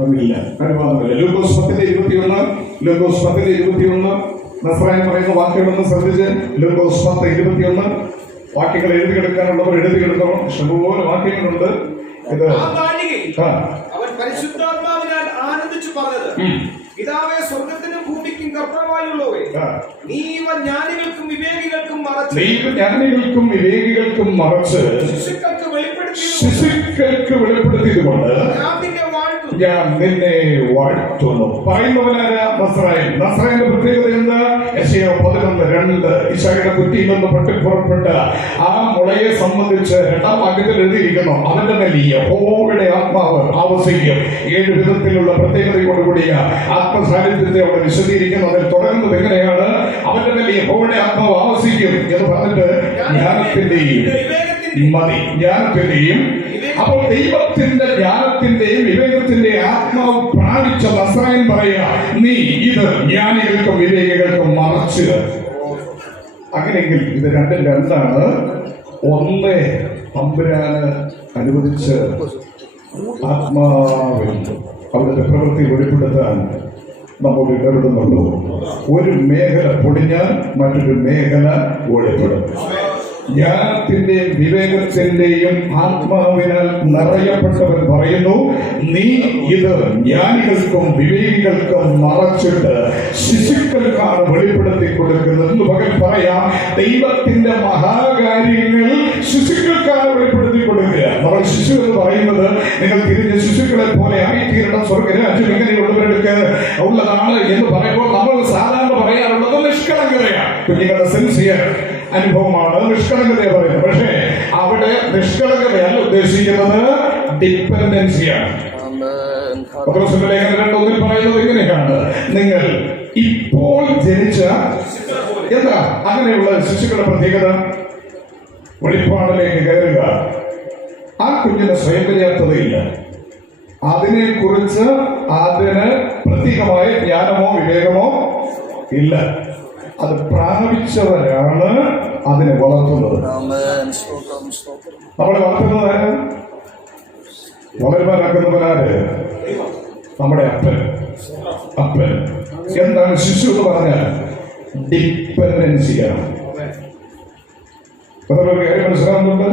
അനുവാദമില്ല. ലൂക്കോസ് 10:21 നസ്രായൻ പറയുന്ന വാക്കുകളൊന്ന് ശ്രദ്ധിച്ച്. ലൂക്കോസ് 10:21 വാക്യങ്ങൾ എഴുതിയെടുക്കാനുള്ളവർ എഴുതിയെടുക്കണം. ഇഷ്ടംപോലെ വാക്യങ്ങളുണ്ട്. ഇത് അവൻ പരിശുദ്ധാത്മാവിനാൽ ആനന്ദിച്ചു പറഞ്ഞത്, പിതാവേ, സ്വർഗ്ഗത്തിനും ഭൂമിക്കും കർത്താവായുള്ളവേ, നീ ഇവ ജ്ഞാനികൾക്കും വിവേകികൾക്കും മറച്ച് ശിശുക്കൾക്ക് വെളിപ്പെടുത്തിയതുകൊണ്ട് ഞാൻ നിന്നെ വാഴ്ത്തുന്നു. പറയുന്നവനാരാ? നസ്രായൻ. നസ്രായന്റെ പ്രത്യേകത എന്താ? യെശയ്യാവ് 11:2 ഇശായിയുടെ കുറ്റിയിൽ നിന്ന് പൊട്ടിപ്പുറപ്പെട്ട ആ മുളയെ സംബന്ധിച്ച് 2-ാം വാക്യത്തിൽ എഴുതിയിരിക്കുന്നു, അവന്റെ മേൽ യഹോവയുടെ ആത്മാവ് ആവസിക്കും. 7 വിധത്തിലുള്ള പ്രത്യേകതയോടുകൂടിയ ആത്മസാന്നിധ്യത്തെ അവിടെ വിശദീകരിക്കുന്നു. അതിൽ തുടരുന്നത് എങ്ങനെയാണ്? അവന്റെ മേൽ യഹോവയുടെ ആത്മാവ് ആവസിക്കും എന്ന് പറഞ്ഞിട്ട് ജ്ഞാനത്തിന്റെയും അപ്പോൾ ദൈവത്തിന്റെ ജ്ഞാനത്തിന്റെയും വിവേകത്തിന്റെ ആത്മാവ് പ്രാപിച്ച നസ്രായൻ പറയാ, നീ ഇത് ജ്ഞാനികൾക്കും വിവേകികൾക്കും മറച്ച്. അങ്ങനെയെങ്കിൽ ഇത് രണ്ടും രണ്ടാണ്. ഒന്ന് തമ്പുരാന് അനുവദിച്ച് ആത്മാവിൽ അവിടുത്തെ പ്രവൃത്തി വെളിപ്പെടുത്താൻ നമ്മൾ ഇടപെടുന്നുള്ളൂ. ഒരു മേഖല പൊടിഞ്ഞാൽ മറ്റൊരു മേഖല വെളിപ്പെടും. ജ്ഞാനത്തിന്റെയും വിവേകത്തിന്റെയും ആത്മാവിനാൽ നിറയപ്പെട്ടവൻ പറയുന്നു, നീ ഇത് ജ്ഞാനികൾക്കും വിവേകികൾക്കും മറച്ചിട്ട് ശിശുക്കൾക്കാണ് വെളിപ്പെടുത്തി കൊടുക്കുന്നത്. പകൽ പറയാം, ദൈവത്തിന്റെ മഹാകാര്യങ്ങൾ ശിശുക്കൾക്കാണ് വെളിപ്പെടുത്തി കൊടുക്കുക. നമ്മൾ ശിശു എന്ന് പറയുന്നത് നിങ്ങൾ തിരിഞ്ഞ ശിശുക്കളെ പോലെ ആയിത്തീരണം, സ്വർഗ്ഗരാജ്യം ഇങ്ങനെയുള്ളവർക്ക് ഉള്ളതാണ് എന്ന് പറയുമ്പോൾ നമ്മൾ സാധാരണ പറയാറുള്ളത് നിഷ്കളങ്കതയാണ്. കുഞ്ഞുങ്ങളുടെ സിൻസിയർ അനുഭവമാണ് നിഷ്കളങ്കതയെ പറയുന്നത്. പക്ഷേ അവിടെ നിഷ്കളങ്കതയല്ല ഉദ്ദേശിക്കുന്നത്, ഡിപ്പെൻഡൻസിയാണ്. ലേഖനം 2:1 പറയുന്നത് ഇങ്ങനെയാണ്, നിങ്ങൾ ഇപ്പോൾ ജനിച്ച എന്താ അങ്ങനെയുള്ള ശിശുക്കളുടെ പ്രത്യേകത. വെളിപ്പാടിലേക്ക് കയറുക. ആ കുഞ്ഞിന് സ്വയം പര്യാപ്തതയില്ല. അതിനെ കുറിച്ച് അതിന് പ്രത്യേകമായ ജ്ഞാനമോ വിവേകമോ ഇല്ല. അത് പ്രാപിച്ചവരാണ് അതിനെ വളർത്തുന്നത്. നമ്മളെ വളർത്തുന്നവരാണ്, വളരുവാനാക്കുന്നവരാര്? നമ്മുടെ അപ്പൻ. എന്താണ് ശിശു എന്ന് പറഞ്ഞാൽ? ഡിപ്പെൻഡൻസിയാണ്. കാര്യം മനസ്സിലാകുന്നുണ്ട്?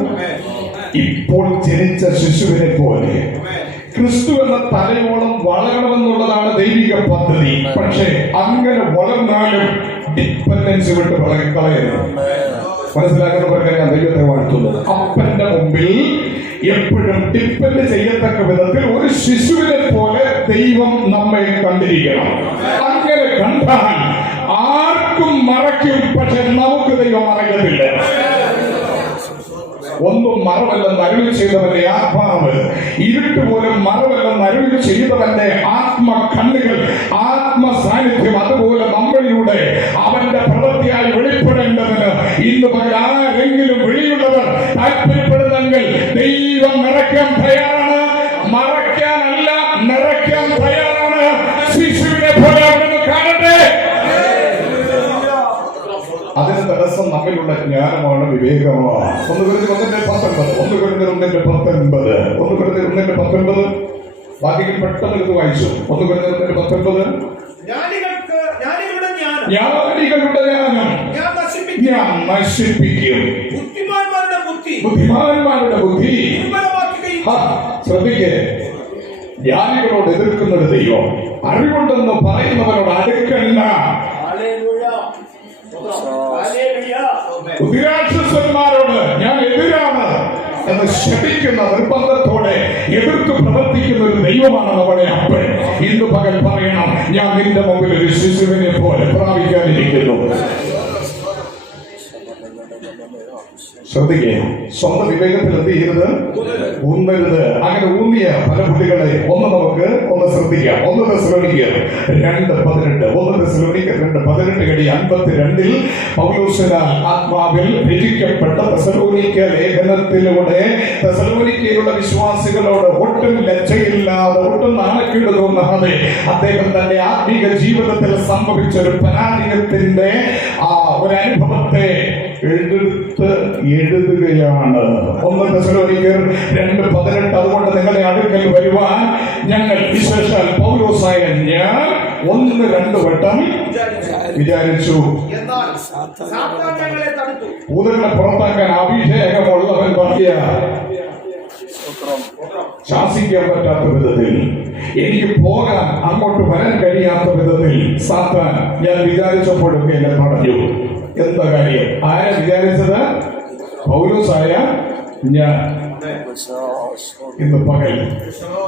ഇപ്പോൾ ജനിച്ച ശിശുവിനെ പോലെ ക്രിസ്തു എന്ന തലയോളം വളരണമെന്നുള്ളതാണ് ദൈവിക പദ്ധതി. പക്ഷേ അങ്ങനെ വളർന്നാലും ഡിപ്പെൻഡൻസി വിട്ട് കളയരുത്. മനസ്സിലാക്കുന്നവരെ ഞാൻ ദൈവത്തെ വാഴ്ത്തുന്നത്. അപ്പന്റെ മുമ്പിൽ എപ്പോഴും ഡിപ്പെൻഡ് ചെയ്യത്തക്ക വിധത്തിൽ ഒരു ശിശുവിനെ പോലെ ദൈവം നമ്മെ കണ്ടിരിക്കണം. അങ്ങനെ കണ്ടാൽ ആർക്കും മറയ്ക്കും, പക്ഷെ നമുക്ക് ദൈവം മറയ്ക്കത്തില്ല. ഒന്നും മറവല്ലെന്ന് അരുളി ചെയ്തവന്റെ ആത്മാവ്, ഇരുട്ട് പോലും മറവല്ലെന്ന് അരുളി ചെയ്തവന്റെ കണ്ണുകൾ, ആത്മസാന്നിധ്യം അതുപോലെ നമ്മളിലൂടെ അവന്റെ പ്രവൃത്തിയായി വെളിപ്പെടേണ്ടതിന് ഇന്ന് പകൽ ആരെങ്കിലും വെളിയുള്ളവർ താല്പര്യപ്പെടുന്നെങ്കിൽ ദൈവം നിറയ്ക്കാൻ തയ്യാറാണ്. മറയ്ക്കാനല്ല, നിറയ്ക്കാൻ തയ്യാറാണ്. ശിശുവിനെ പോലെ അവിടുന്ന് കാണട്ടെ. അതിന് തടസ്സം നമ്മിലുള്ള ജ്ഞാനമാണ്, വിവേകമാണ്. 1 കൊരിന്ത്യർ 1:19 ബാക്കിയിൽ പെട്ടെന്ന് എടുത്ത് വായിച്ചു. 1 കൊരിന്ത്യർ 1:19 ജ്ഞാനികളുടെ ജ്ഞാനം ഞാൻ നശിപ്പിക്കും, ബുദ്ധിമാന്മാരുടെ ബുദ്ധി. ശ്രദ്ധിക്കേ, ജ്ഞാനികളോട് എതിർക്കുന്നത് ദൈവം. അറിവുണ്ടെന്ന് പറയുന്നവരോട് അടുക്കല്ല. ബുദ്ധിരാക്ഷസന്മാരോട് ഞാൻ എതിരാണ് എന്ന് ശപിക്കുന്ന നിർബന്ധത്തോടെ എതിർത്ത് പ്രവർത്തിക്കുന്ന ഒരു ദൈവമാണ് നമ്മുടെ അപ്പൻ. ഇന്ന് പകൽ പറയണം, ഞാൻ നിന്റെ മുമ്പിൽ ഒരു ശിശുവിനെ പോലെ പ്രാപിക്കാനിരിക്കുന്നു. ശ്രദ്ധിക്കുക, സ്വന്തം വിവേകത്തിൽ എന്ത് ചെയ്യരുത്? ഊന്നരുത്. അങ്ങനെ ഊന്നിയ പല കുട്ടികളെ നമുക്ക് ശ്രദ്ധിക്കാം. 1 തെസ്സലോനിക്കർ 2:18 പൗലോസിനാൽ ആത്മാവിൽ രചിക്കപ്പെട്ട തെസ്സലോനിക്ക ലേഖനത്തിലൂടെ തെസ്സലോനിക്കയിലുള്ള വിശ്വാസികളോട് ഒട്ടും ലജ്ജയില്ലാതെ, ഒട്ടും നാണക്കേട് തോന്നാതെ അദ്ദേഹം തന്റെ ആത്മീക ജീവിതത്തിൽ സംഭവിച്ച ഒരു പരാജയത്തിന്റെ ഒരു അനുഭവത്തെ എടുത്ത് എഴുതുകയാണ്. 1 തെസ്സലോനിക്കർ 2:18. അതുകൊണ്ട് നിങ്ങളുടെ അടുക്കൽ വരുവാൻ ഞങ്ങൾ വിശേഷാൽ പൗലോസായ ഞാൻ 1-2 വട്ടം വിചാരിച്ചു. ഭൂതങ്ങളെ പുറത്താക്കാൻ അഭിഷേകമുള്ളവൻ പറഞ്ഞ ശാസിക്കാൻ പറ്റാത്ത വിധത്തിൽ, എനിക്ക് പോകാൻ അങ്ങോട്ട് വരാൻ കഴിയാത്ത വിധത്തിൽ സാത്താൻ ഞാൻ വിചാരിച്ചപ്പോഴൊക്കെ എന്നെ തടഞ്ഞു. എന്താ കാര്യം? ആരാ വിചാരിച്ചത്? പൗലോസായ ഞാൻ. ഇന്ന് പകൽ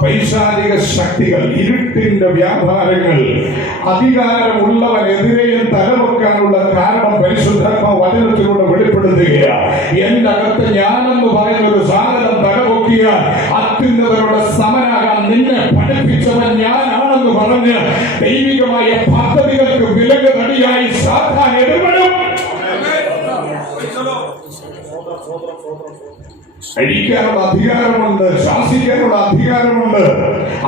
പൈശാചിക ശക്തികൾ, ഇരുട്ടിന്റെ വ്യാപാരങ്ങൾ, അധികാരമുള്ളവനെതിരെയും തലവെക്കാനുള്ള കാരണം പരിശുദ്ധാത്മാ വചനത്തിലൂടെ വെളിപ്പെടുത്തുകയാണ്. എന്റെ അകത്ത് ഞാനെന്ന് പറയുന്ന ഒരു സാധനം തലവെക്കുക, അത്യുന്നതരുടെ സമനാകാൻ നിന്നെ പഠിപ്പിച്ചവൻ ഞാനാണെന്ന് പറഞ്ഞ് ദൈവികമായ പദ്ധതികൾക്ക് വിലങ്ങ് തടിയായി സാത്താൻ ഇടപെടും. അഴിക്കാനുള്ള അധികാരമുണ്ട്, ശാസിക്കാനുള്ള അധികാരമുണ്ട്.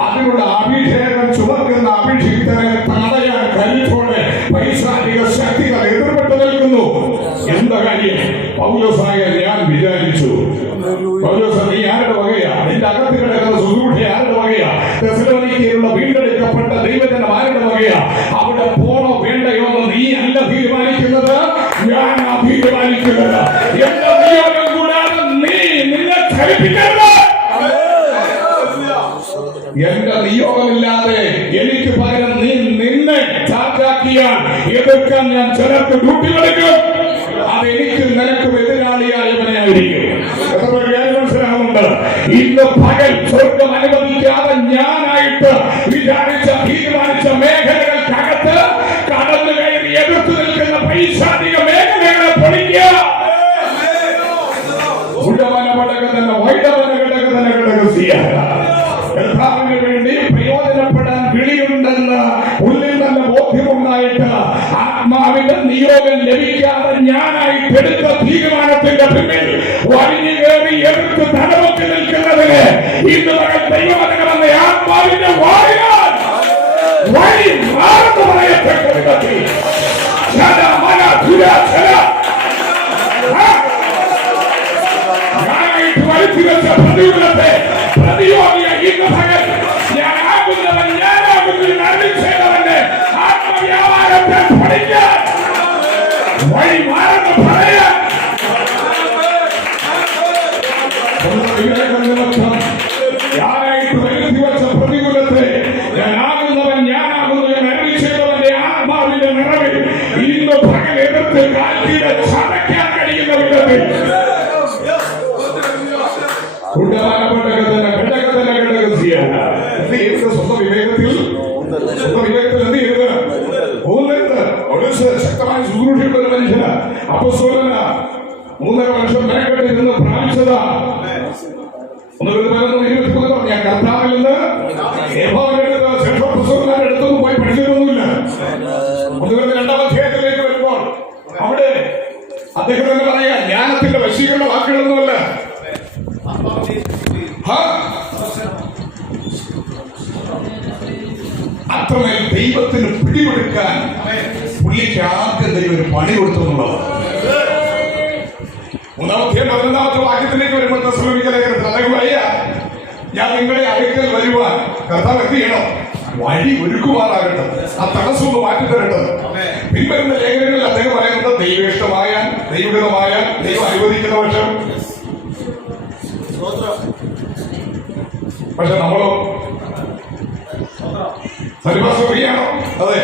അതിനുള്ള അഭിഷേകം ചുമക്കുന്ന അഭിഷിക്തനെ തടയാൻ കരുത്തോടെ പൈശാചിക ശക്തികൾ എതിർപ്പെട്ട് നിൽക്കുന്നു. എന്താ കാര്യം? പൗലോസായ ഞാൻ വിചാരിച്ചു, പൗലോസ് നീ ആരുടെ വകയാ? നിന്റെ അകത്ത് കിടക്കുന്ന ശുശ്രൂഷ ആരുടെ വകയാ? തെസ്സലോനിക്കയിലുള്ള വീണ്ടെടുക്കപ്പെട്ട ദൈവജനം ആരുടെ വകയാ? അവിടെ പോണോ വേണ്ടയോ എന്ന് നീ അല്ല തീരുമാനിക്കുന്നത്, ഞാനാ തീരുമാനിക്കുന്നത്. എന്റെ നിയോഗം കൂടാതെ നീ നിന്നെ ധരിപ്പിക്കരുത്. എന്റെ നിയോഗമില്ലാതെ എനിക്ക് പകരം നീ നിന്നെ ചാർജാക്കിയാൽ എതിർക്കാൻ ഞാൻ ചിലർക്ക് ഡ്യൂട്ടി കൊടുക്കും. അതെനിക്ക് നിനക്കും എതിരാളിയായവനായിരിക്കും. മനസ്സിലാവുന്നുണ്ട്? ഇന്ന് പകൽ സ്വർഗം അനുവദിക്കാതെ ഞാനായിട്ട് വിചാരിച്ച തീരുമാനിച്ച മേഖലകൾക്കകത്ത് കടന്നു കയറി എതിർത്ത് നിൽക്കുന്ന പൈശാചിക മേഖലകളെ പൊളിക്കുക. കർത്താവിന് വേണ്ടി പ്രയോജനപ്പെടാൻ വിളിയുണ്ടെന്ന് ഉള്ളിൽ നല്ല ബോധ്യമുണ്ടായിട്ട് ആത്മാവിന്റെ നിയോഗം ലഭിക്കാതെ ഞാനായിട്ട് എടുത്ത തീരുമാനത്തിന്റെ പിന്നിൽ വലിഞ്ഞു കയറി എതിർത്ത് തലവെച്ച് നിൽക്കുന്നതിന് ഇന്ന് മകൾ ദൈവവചനമെന്ന ആത്മാവിന്റെ വാഴിയാൽ വഴി മാറുന്നു പറയപ്പെട്ട വിധത്തിൽ വരുത്തിവെച്ച പ്രതികൂലത്തെ പ്രതിയോഗിയെ ഇന്ന് പകൽ ഞാനാകുന്നവൻ ഞാനാകുന്നതിന് അറിയിച്ചവന്റെ ആത്മവ്യാപാരത്തെ പഠിക്കാൻ വഴി മാറുന്നു പറയാൻ ഞാനായിട്ട് വരുത്തിവെച്ച പ്രതികൂലത്തെ ഞാനാകുന്നവൻ ഞാനാകുന്നതിന് അറിയിച്ചവന്റെ ആത്മാവിന്റെ നിറവിൽ ഇന്ന് പകൽ എതിർത്ത് കാറ്റിനെ ചതയ്ക്കാൻ കഴിയുന്ന വിധത്തിൽ ശക്തമായ ശുശ്രൂഷയുള്ള ഒരു മനുഷ്യന് അപ്പോസ്തലന് 3.5 വർഷം മെനക്കെട്ടിരുന്ന് പ്രാപിച്ചതാ. 1:11-23 ഞാൻ കർത്താവിൽ നിന്ന് അടുത്തൊന്നും പോയി പഠിച്ചിട്ടൊന്നുമില്ല. 2-ാം അധ്യായത്തിലേക്ക് വരുമ്പോൾ അവിടെ അദ്ദേഹം തന്നെ പറയാ, ജ്ഞാനത്തിന്റെ വശീകരണ വാക്കുകളൊന്നുമല്ല, അത്രമേൽ ദൈവത്തിന് പിടിവെടുക്കാൻ പുള്ളിക്ക് ആദ്യം ദൈവം ഒരു പണി കൊടുത്തു എന്നുള്ളത്. 3-ാമത്തെ വാക്യത്തിലേക്ക് വരുമ്പോൾ തെസ്സലോനിക്ക ലേഖനത്തിൽ അദ്ദേഹം പറയാ, ഞാൻ നിങ്ങളെ അടുക്കൽ വരുവാൻ കർത്താവ് എന്ത് ചെയ്യണം? വഴി ഒരുക്കുവാനാകട്ടെ, ആ തടസ്സം മാറ്റി തരേണ്ടത്. പിൻവരുന്ന ലേഖനങ്ങളിൽ അദ്ദേഹം പറയുന്നത് ദൈവേഷ്ടമായാൽ ദൈവഹിതമായാൽ ദൈവം അനുവദിക്കുന്ന പക്ഷം. പക്ഷെ നമ്മളോ സരിവാസം ഫ്രീ ആണോ? അതെ.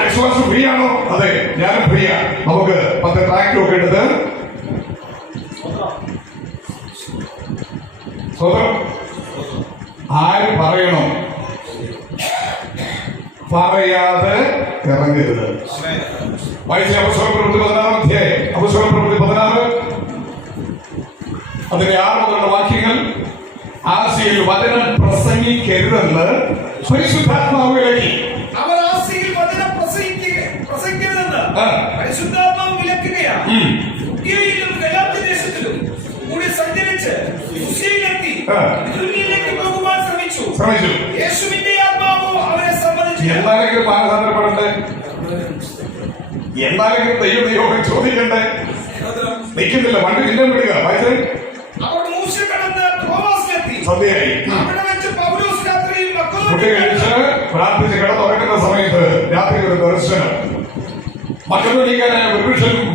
ആശ്വാസം ഫ്രീ ആണോ? അതെ, ഞാനും ഫ്രീ ആണ്. നമുക്ക് 10 ട്രാക്റ്റും ഒക്കെ എടുത്ത് സ്വതം ആര് പറയണോ പറയാതെ ഇറങ്ങരുത്. വായിച്ച അപ്പോസ്തലപ്രവൃത്തി 16-ാം അധ്യായം, അപ്പോസ്തലപ്രവൃത്തി 16 അതിന്റെ 6 മുതലുള്ള വാക്യങ്ങൾ. ആസിയിൽ വചനം പ്രസംഗിക്കരുതെന്ന് പരിശുദ്ധാത്മാവ് വിലക്കി. അവർ ആസിയിൽ വചനം പ്രസംഗിക്കരുതെന്ന് പരിശുദ്ധാത്മാവ് വിലക്കുകയാണ്. യുദ്ധയിലും ഗലാത്യദേശത്തിലും കൂടി സഞ്ചരിച്ച് ലുസ്യയിലെത്തി ഇതുര്യയിലേക്ക് പോകുവാൻ ശ്രമിച്ചു. യേശുവിന്റെ ആത്മാവ് അവരെ സമ്മതിച്ചു. എന്താണെങ്കിലും മാനസാന്തരപ്പെടണ്ടേ? എന്താണെങ്കിലും ദൈവം ചോദിക്കണ്ടേ? നിൽക്കുന്നില്ല, വണ്ടി ചിഹ്നം വിടുക. വായിച്ചേ. അവർ മൂശ കടന്ന് ത്രോവാസിലെത്തി. സന്ധ്യയായി. അവിടെ വെച്ച് പൗലോസ് രാത്രിയിൽ കുട്ടി കഴിച്ച് പ്രാർത്ഥിച്ച് കിടന്നുറങ്ങുന്ന സമയത്ത് രാത്രി ഒരു ദർശനം. മക്കളൊരിക്കാനായ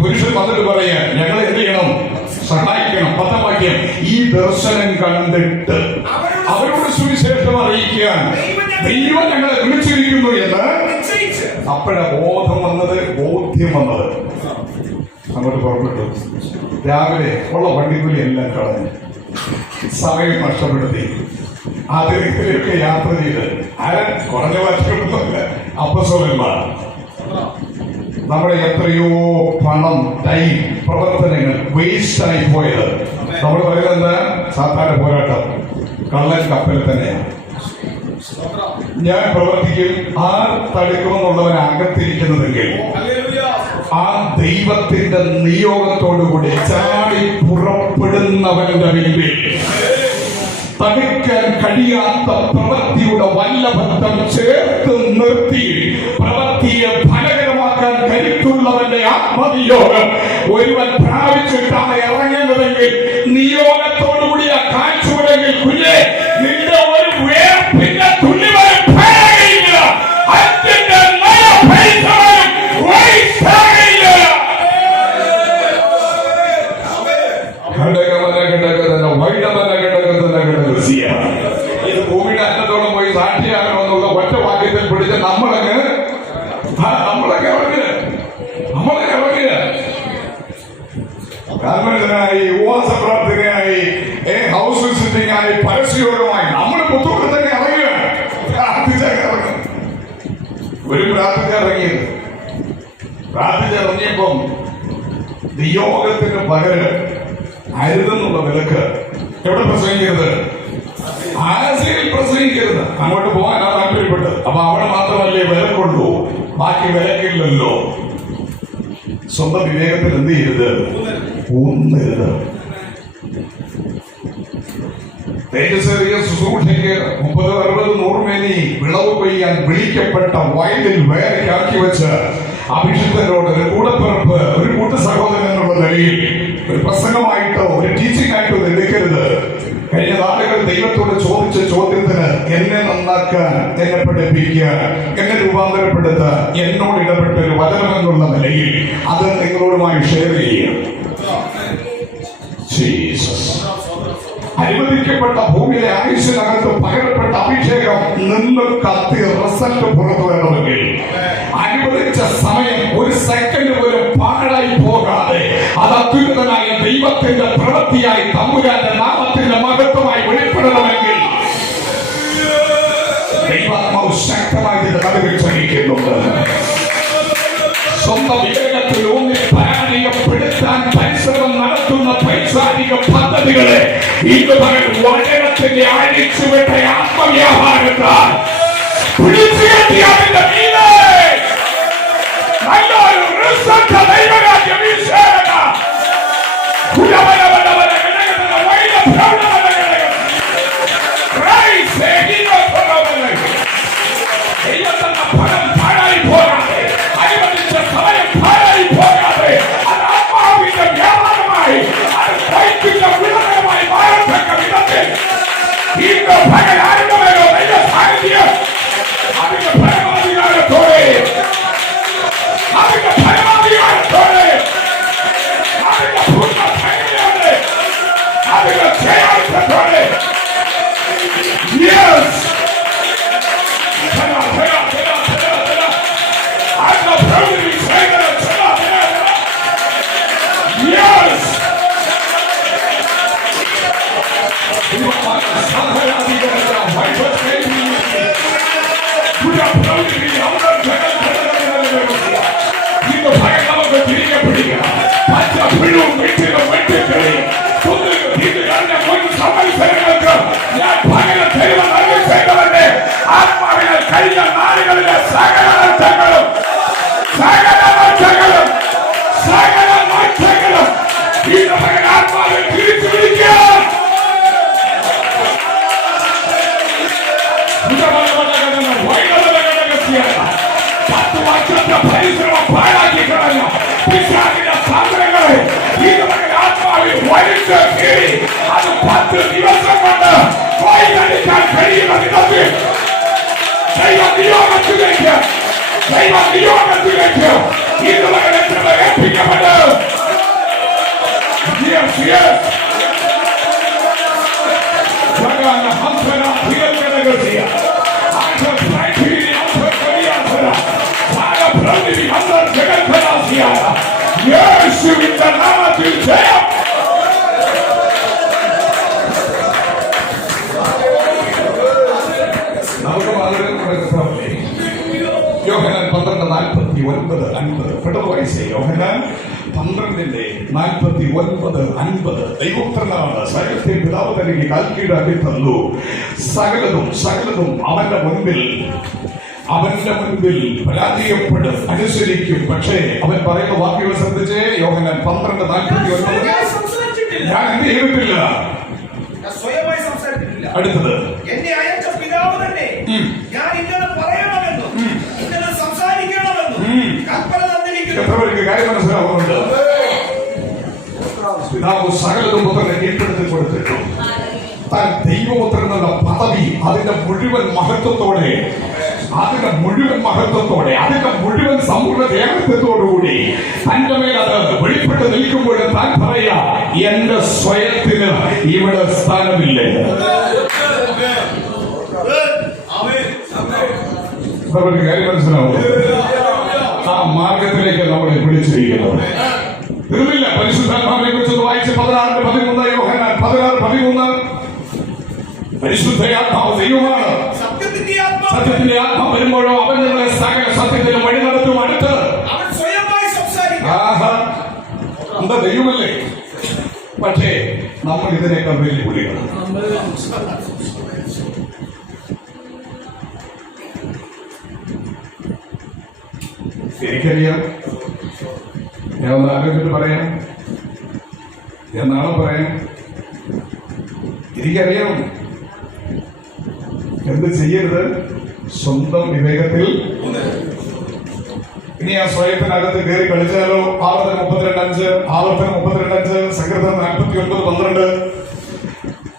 പുരുഷൻ വന്നിട്ട് പറയാ, ഞങ്ങൾ എന്ത് ചെയ്യണം? സഹായിക്കണം. 10-ാം വാക്യം. ഈ ദർശനം കണ്ടിട്ട് അവരോട് സുവിശേഷം അറിയിക്കാൻ ദൈവം ഞങ്ങളെ വിളിച്ചിരിക്കുന്നു എന്ന് നിശ്ചയിച്ച് അപ്പോഴാ ബോധ്യം വന്നത്. അങ്ങോട്ട് പുറപ്പെട്ടു. രാവിലെ ഉള്ള വണ്ടിക്കൂലി എല്ലാം കളഞ്ഞു, സമയം നഷ്ടപ്പെടുത്തി, അതിലേക്ക് യാത്ര ചെയ്ത് കുറഞ്ഞ വർഷങ്ങളൊന്നുമില്ല. അപ്പസ്തലന്മാർ നമ്മുടെ എത്രയോ പണം, ടൈം, പ്രവർത്തനങ്ങൾ വേസ്റ്റായി പോയത്. നമ്മൾ പറയുന്നത് സാധാരണ പോരാട്ടം കള്ളൻ കപ്പൽ തന്നെയാണ്. ഞാൻ പ്രവർത്തിക്കും, ആർ തടുക്കുമെന്നുള്ളവൻ അകത്തിരിക്കുന്നതെങ്കിൽ ആ ദൈവത്തിന്റെ നിയോഗത്തോടുകൂടി ചാടി പുറപ്പെടുന്നവന്റെ മുമ്പിൽ തടുക്കാൻ കഴിയാത്ത പ്രവൃത്തിയുടെ വല്ലഭത്വം ചേർത്ത് നിർത്തി പ്രവൃത്തിയെ ഫലകരമാക്കാൻ കരുത്തുള്ളവന്റെ ആത്മനിയോഗം ഒരുവൻ പ്രാപിച്ചിട്ടാണ് ഇറങ്ങുന്നതെങ്കിൽ നിയോഗത്തോടുകൂടിയ കാഴ്ചയുടെങ്കിൽ കുഞ്ഞെ നിന്റെ ഒരു വേർപ്പിന്റെ തുള്ളി വരെ ഭയമില്ല. അതിന്റെ നയ പൈസ ഇത് ഭൂമിയുടെ അറ്റത്തോളം പോയി സാക്ഷിയാകണമെന്നുള്ള ഒറ്റ വാക്യത്തിൽ പിടിച്ച് നമ്മളങ്ങ് ഇറങ്ങുക. ഗവൺമെന്റിനായി, ഉപവാസ പ്രാർത്ഥനയായി, ഹൗസ് വിസിറ്റിംഗ് ആയി, പരസ്യയോഗമായി നമ്മൾ പുത്തൂരിൽ തന്നെ ഇറങ്ങുക. ഒരു പ്രാർത്ഥിച്ചിറങ്ങിയപ്പം നിയോഗത്തിന് പകരം അരുതെന്നുള്ള വിലക്ക് എവിടെ പ്രസംഗിക്കരുത്? ആശയിൽ പ്രസംഗിക്കരുത്. അങ്ങോട്ട് പോകാനാ താല്പര്യപ്പെട്ടത്. അപ്പൊ അവിടെ മാത്രമല്ലേ വിലക്കുള്ളൂ, ബാക്കി വിലക്കില്ലല്ലോ. സ്വന്തം വിവേകത്തിൽ എന്ത് ചെയ്യരുത്? ഊന്നരുത്. തേജസ്സേറിയ ശുശ്രൂഷയ്ക്ക് 30, 60, 100 മേനി വിളവ് കൊയ്യാൻ വിളിക്കപ്പെട്ട വയലിൽ വേറെയാക്കി വെച്ച് അഭിഷിക്തനോട് ഒരു കൂടപ്പിറപ്പ്, ഒരു കൂട്ടു സഹോദരൻ എന്നുള്ള നിലയിൽ ഒരു പ്രസംഗമായിട്ടോ ഒരു ടീച്ചിങ് ആയിട്ടോ എടുക്കരുത്. കഴിഞ്ഞ നാളുകൾ ദൈവത്തോട് ചോദിച്ച ചോദ്യത്തിന് എന്നെ നന്നാക്കാൻ, എന്നെ പഠിപ്പിക്കാൻ, എന്നെ രൂപാന്തരപ്പെടുത്താൻ എന്നോട് ഇടപെട്ട ഒരു വചനം എന്നുള്ള നിലയിൽ അത് നിങ്ങളോടുമായി ഷെയർ ചെയ്യുക. ജീസസ് അനുവദിക്കപ്പെട്ട ഭൂമിയിലെ ആയുസ്സിനകത്ത് പകരപ്പെട്ട അഭിഷേകം നിന്ന് കത്തി റിസൾട്ട് പുറത്തു വരണമെങ്കിൽ അനുവദിച്ച സമയം ഒരു സെക്കൻഡ് പോലും പാഴായി പോകാതെ അത് അത്യുന്നതനായ ദൈവത്തിന്റെ പ്രവൃത്തിയായി തമ്പുരാന്റെ നാമത്തിന്റെ മഹത്വമായി വെളിപ്പെടണമെങ്കിൽ ദൈവാത്മാവ് ശക്തമായി ഇതിന്റെ നടുവിൽ ക്ഷണിക്കുന്നുണ്ട്. സ്വന്തം വിവേകത്തിൽ ഊന്നി പരാജയപ്പെടുത്താൻ പരിശ്രമം നടത്തുന്ന പൈശാചിക പദ്ധതികളെ ഇന്ന് പകൽ വചനത്തിന്റെ അഴിച്ചുവിട്ട ആത്മവ്യാപാരത്താൽ പിടിച്ചു കെട്ടി അതിന്റെ മീതെ നല്ലൊരു റിസൾട്ട് ദൈവരാജ്യ വീശേന ദൈവത്തിന്റെ ഫലം പാഴായി പോകാതെ, അനുവദിച്ച സമയം പാഴായി പോകാതെ, അത് ആത്മാവിന്റെ വ്യാപാരമായി, അത് വൈദ്യുത വിളനമായി മാറത്തക്ക വിധത്തിൽ ഇന്ന് പകൽ ആരുടെയോ ദൈവ സാന്നിധ്യം അതിന്റെ പരമാധികാരത്തോടെ അതിന്റെ പൂർണ്ണ ഭംഗിയോടെ അതിന്റെ ചെയ്യാത്തോടെ ആത്മാവിനെ കഴിഞ്ഞ നാളുകളിലെ സകല മാറ്റങ്ങളും ഈ ആത്മാവിൽ തിരിച്ചു പിടിക്കുക. പരിശ്രമം പാഴാക്കി കളഞ്ഞ പിശാചിന്റെ സാധനങ്ങളെ ഈ ഒരു ദിവസം കൊണ്ട് കോയിലടിക്കാൻ കഴിയുന്ന വിധത്തിൽ ദൈവനിയോഗത്തിലേക്ക് ഇതുവരെ ഏൽപ്പിക്കപ്പെട്ടു. യേശുവിന്റെ നാമത്തിൽ ജയം. നമുക്ക് വളരെ യോഹന്നാൻ 12:49-50 പെട്ടെന്ന് വായിച്ചേ. യോഹന്നാൻ 12:49-50 ദൈവപുത്രനാണ് സകലത്തെ പിതാവ് തനിക്ക് കാൽക്കീഴാക്കി തന്നു. സകലതും അവന്റെ മുൻപിൽ പരാജയപ്പെടും, അനുസരിക്കും. പക്ഷേ അവൻ പറയുന്ന വാക്കുകൾ ശ്രദ്ധിച്ചേ. യോഹന്നാൻ 12:49 ഞാൻ എന്ത് ചെയ്തിട്ടില്ല, സ്വയമായി സംസാരിച്ചിട്ടില്ല. അടുത്തത് എന്നെ അയച്ച പിതാവ് തന്നെ ഞാൻ ഇന്നത് പറയണമെന്നും ഇന്നത് സംസാരിക്കണമെന്നും കൽപ്പന തന്നിരിക്കുന്നു. എത്രവർക്ക് കാര്യം മനസ്സിലാവുന്നുണ്ട്? പിതാവ് സകലതും പുത്രനെ ഏറ്റെടുത്ത് കൊടുത്തിട്ടു. താൻ ദൈവപുത്രൻ എന്നുള്ള പദവി അതിന്റെ മുഴുവൻ മഹത്വത്തോടെ, അതിന്റെ മുഴുവൻ സമ്പൂർണ്ണ ദേവത്വത്തോടുകൂടി തന്റെ മേൽ അത് വെളിപ്പെട്ട് നിൽക്കുമ്പോൾ താൻ പറയാ, എന്റെ സ്വയത്തിന് ഇവിടെ സ്ഥാനമില്ല. കാര്യം മനസ്സിലാവും? ആ മാർഗത്തിലേക്ക് നമ്മളെ വിളിച്ചിരിക്കുന്നത് തീർന്നില്ല. പരിശുദ്ധാത്മാവിനെ കുറിച്ച് വായിച്ച് 16:13 യോഹന്നാൻ 16:13 പരിശുദ്ധയാത്മാവ് ദൈവമാണ്. സത്യത്തിന്റെ ആത്മാവ് വരുമ്പോഴോ അവൻ നിങ്ങളെ സകല സത്യത്തിലും വഴി നടത്തും. അടുത്ത് അവൻ സ്വയമായി സംസാരിക്കും. എന്താ ദൈവമല്ലേ? പക്ഷേ നമ്മൾ ഇതിനേക്കാൾ വെല്ലുവിളികൾ. എനിക്കറിയാം, ഞാൻ ഒന്ന് ആലോചിച്ചിട്ട് പറയാം, ഞാൻ നാളെ പറയാം. എനിക്കറിയാം എന്ത് ചെയ്യരുത്, സ്വന്തം വിവേകത്തിൽ. ഇനി ആ സ്വയത്തിനകത്ത് കയറി കളിച്ചാലോ? ആവർത്തനം 32:5 സങ്കീർത്തനം 49:12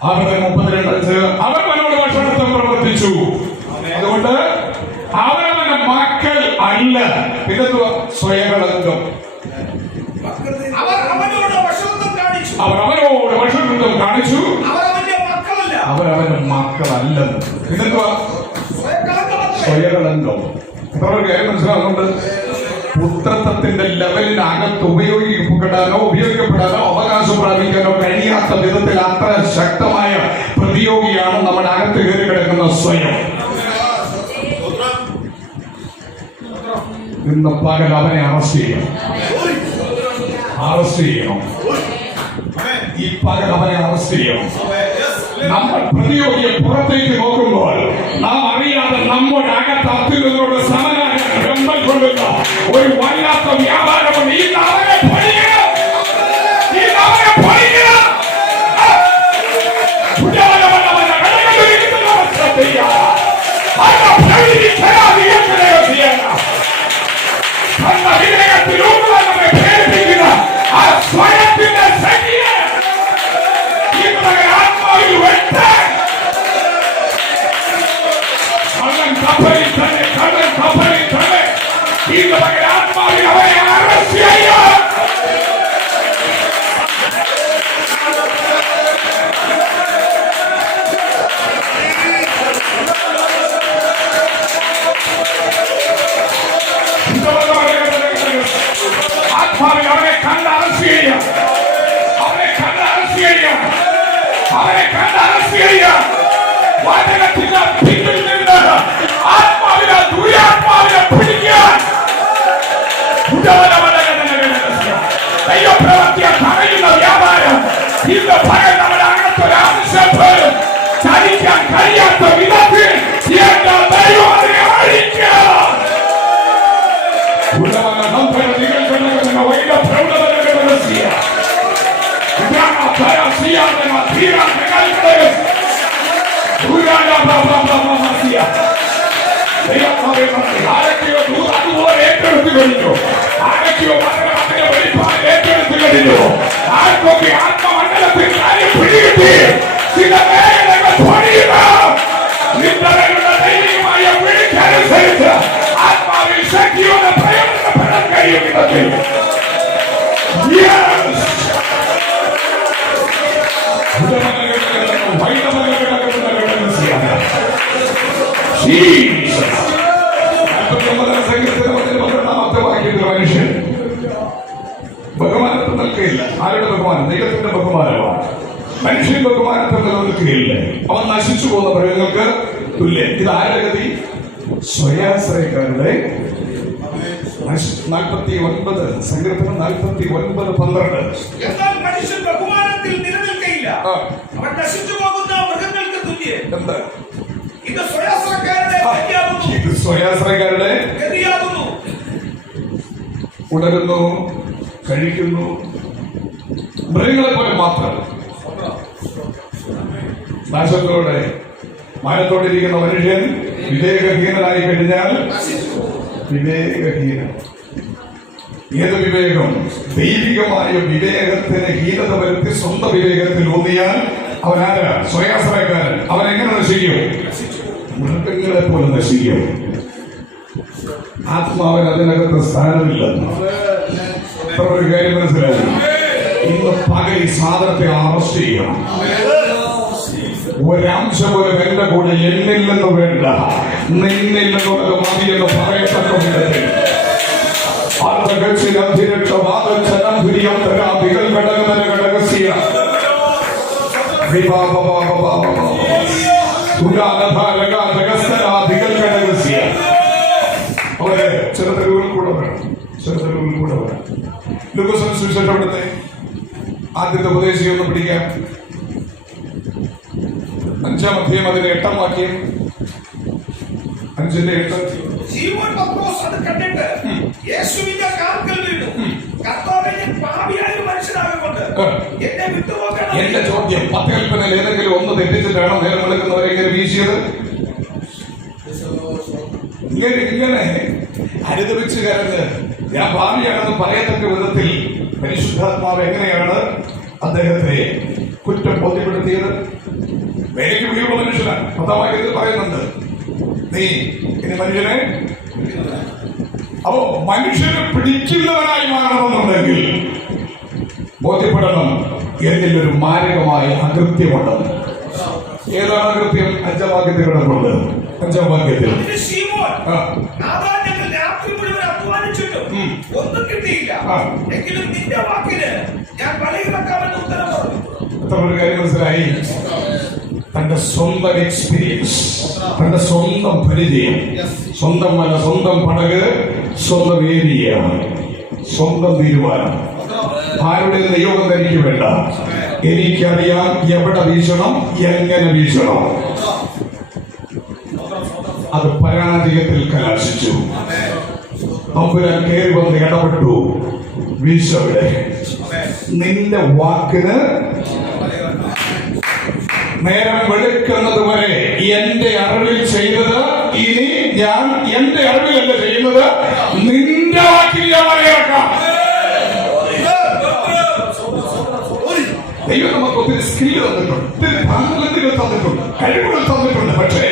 ആവർത്തനം 32:5 അവൻ അവനോട് ഭക്ഷണത്വം പ്രവർത്തിച്ചു. അതുകൊണ്ട് അവനവന്റെ മക്കൾ അല്ല. പിന്നെന്തുവാ? സ്വയകളങ്കം. അവർ അവനോട് വശത്വം കാണിച്ചു. അവരവന്റെ മക്കളല്ലെന്ന്. പിന്നെന്തുവാ? സ്വയകളങ്കം. എത്ര കാര്യം മനസ്സിലാവുന്നുണ്ട്? പുത്രത്വത്തിന്റെ ലെവലിനകത്ത് ഉപയോഗിക്കപ്പെടാനോ അവകാശം പ്രാപിക്കാനോ കഴിയാത്ത വിധത്തിൽ അത്ര ശക്തമായ പ്രതിയോഗിയാണ് നമ്മുടെ അകത്ത് കയറി കിടക്കുന്ന സ്വയം. ഇന്ന് പകൽ അവനെ അറസ്റ്റ് ചെയ്യണം. ഈ പകൽ അവനെ അറസ്റ്റ് ചെയ്യണം. നമ്മൾ പ്രതിയോഗിയെ പുറത്തേക്ക് നോക്കുമ്പോൾ നാം അറിയാതെ നമ്മുടെ അകത്ത് അത്യുന്നതോട് സമനായ ബന്ധം കൊള്ളുന്ന ഒരു വല്ലാത്ത വ്യാപാരമുണ്ട്. ഈ അവനെ പൊളിക്കണം. സ്വയത്തിന്റെ ശക്തിയെ ആത്മാവിൽ വെട്ട്. കള്ളൻ കപ്പലിൽ തന്നെ ആത്മാവിൽ അവനെ അറസ്റ്റ് ചെയ്യാം. ആത്മാവിൽ അവനെ കണ്ട് അറസ്റ്റ് ചെയ്യാം. വാചകത്തിന്റെ പിന്നിൽ നിന്ന് ആത്മാവിനെ ദുരാത്മാവിനെ പിടിക്കാൻ ദൈവപ്രവൃത്തിയെ തടയുന്ന വ്യാപാരം ഇന്ന് പകൽ നമ്മുടെ അകത്തൊരാവശ്യം പോലും ചലിക്കാൻ കഴിയാത്ത വിധത്തിൽ എന്റെ ദൈവം അതിനെ അഴിക്കുക. അതുപോലെ ഏറ്റെടുത്തു കഴിഞ്ഞു. ആരൊക്കെയോ ഏറ്റെടുത്തു കഴിഞ്ഞു. ആർക്കൊക്കെ ആത്മമണ്ഡലത്തിൽ കാര്യം പിടികിട്ടി. ചില വേദനകൾ പണിയുക. നിന്ദകളുടെ ദൈവികമായ വിളിക്കനുസരിച്ച് ആത്മാവിൽ ശക്തിയോടെ പ്രയോജനപ്പെടാൻ കഴിയുമെങ്കിൽ മനുഷ്യൻ ബഹുമാനത്തെ നിൽക്കുകയില്ല. ആരുടെ ബഹുമാനം? ദൈവത്തിന്റെ ബഹുമാനമാണ്. മനുഷ്യൻ ബഹുമാനത്തെ നിലനിൽക്കുകയില്ല. അവൻ നശിച്ചു പോകുന്ന മൃഗങ്ങൾക്ക് തുല്യം. ഇത് ആരുടെ ഗതി? സ്വയാശ്രയക്കാരുടെ 49 സങ്കീർത്തനം 49:12. എന്നാൽ മനുഷ്യൻ ബഹുമാനത്തിൽ നിലനിൽക്കയില്ല, അവൻ നശിച്ചു പോകുന്ന മൃഗങ്ങൾക്ക് തുല്യം. എന്താ ഇത് സ്വയാശ്രയക്കാരുടെ ഗതിയാകുന്നു. ഇത്? സ്വയാശ്രയക്കാരുടെ ഗതിയാകുന്നു. ഉണരുന്നു, കഴിക്കുന്നു, മൃഗങ്ങളെ പോലെ മാത്രം. നാശത്തോടെ മാനത്തോടിരിക്കുന്ന മനുഷ്യൻ വിവേകഹീനനായി കഴിഞ്ഞാൽ വിവേകഹീനൻ. ഏത് വിവേകം? ദൈവികമായ വിവേകത്തിന് ഹീനത വരുത്തി സ്വന്തം വിവേകത്തിൽ ഊന്നിയാൽ അവൻ ആരാ? സ്വയാശ്രയക്കാരൻ. അവൻ എങ്ങനെ നശിക്കും? മൃഗങ്ങളെ പോലെ നശിക്കും. ആത്മാവിന് അതിനകത്ത് സ്ഥാനമില്ലെന്ന് എത്ര ഒരു കാര്യം മനസ്സിലായി. ഇന്ന് പകൽ ഈ സാധനത്തെ അറസ്റ്റ് ചെയ്യണം. ഒരംശം പോലും എന്റെ കൂടെ എന്നിൽ നിന്ന് വേണ്ട, നിന്നിൽ നിന്നുള്ളത് മതിയെന്ന് പറയത്തക്ക വിധത്തിൽ അവരെ ചെറുതെരുവുകൾ കൂടെ വേണം. ചെറുതെരുവുകൾ കൂടെ വേണം. ലൂക്കോസിന്റെ സുവിശേഷം അവിടുത്തെ ആദ്യത്തെ ഉപദേശിയെ ഒന്ന് പിടിക്കാം. 5-ാം അധ്യായം അതിന്റെ 8-ാം വാക്യം. 5:8. ശീമോൻ പത്രോസ് അത് കണ്ടിട്ട് യേശുവിന്റെ കാൽക്കൽ വീണു. കർത്താവേ, ഞാൻ പാപിയായ ഒരു മനുഷ്യനാകൊണ്ട് എന്നെ വിട്ടുപോകണം. എന്റെ ചോദ്യം, 10 കൽപ്പനയിൽ ഏതെങ്കിലും ഒന്ന് തെറ്റിച്ചിട്ടാണോ നേരം വിളിക്കുന്നവരെ ഇങ്ങനെ വീശിയത്? ഇങ്ങനെ അനുദപിച്ച് കരഞ്ഞ് ഞാൻ പാപിയാണെന്ന് പറയത്തക്ക വിധത്തിൽ പരിശുദ്ധാത്മാവ് എങ്ങനെയാണ് അദ്ദേഹത്തെ കുറ്റം ബോധ്യപ്പെടുത്തിയത്? എനിക്ക് വിളിയുള്ള മനുഷ്യനാണ്. 10-ാം വാക്യത്തിൽ പറയുന്നുണ്ട്, നീ ഇനി മനുഷ്യനെ. അപ്പോ മനുഷ്യനെ പിടിക്കുന്നവനായി മാറണമെന്നുണ്ടെങ്കിൽ ബോധ്യപ്പെടണം എന്നിലൊരു മാരകമായ അകൃത്യമുണ്ടെന്ന്. ഏതാണ് അകൃത്യം? 5-ാം വാക്യത്തിൽ കിടപ്പുണ്ട്. 5-ാം വാക്യത്തിൽ ഞങ്ങൾ രാത്രി മുഴുവൻ അധ്വാനിച്ചിട്ടും ഒന്നും കിട്ടിയില്ല, എങ്കിലും നിന്റെ വാക്കിന് ഞാൻ വലയിറക്കാമെന്ന് ഉത്തരം പറഞ്ഞു. എത്ര ഒരു കാര്യം മനസ്സിലായി? തന്റെ സ്വന്തം എക്സ്പീരിയൻസ്, തന്റെ സ്വന്തം പരിചയം, സ്വന്തം മല, സ്വന്തം പടക്, സ്വന്തം ഏരിയ, സ്വന്തം തീരുമാനം. ആരുടെ നിയോഗം തനിക്ക് വേണ്ട. എനിക്കറിയാം എവിടെ വീശണം, എങ്ങനെ വീശണം. അത് പരാജയത്തിൽ കലാശിച്ചു. തമ്പുരാൻ കയറി വന്ന് ഇടപെട്ടു. വീശവിടെ നിന്റെ വാക്കിന് നേരം വെളുക്കുന്നത് വരെ എന്റെ അറിവിൽ ചെയ്തത് ഇനി ഞാൻ എന്റെ അറിവിലല്ല ചെയ്യുന്നത്, നിന്റെ വാക്കിൽ ഞാൻ മലയിറക്കാം. ദൈവം നമുക്ക് ഒത്തിരി സ്കില്ല് തന്നിട്ടുണ്ട്, ഒത്തിരി താല്പര്യങ്ങൾ തന്നിട്ടുണ്ട്, കഴിവുകൾ തന്നിട്ടുണ്ട്. പക്ഷേ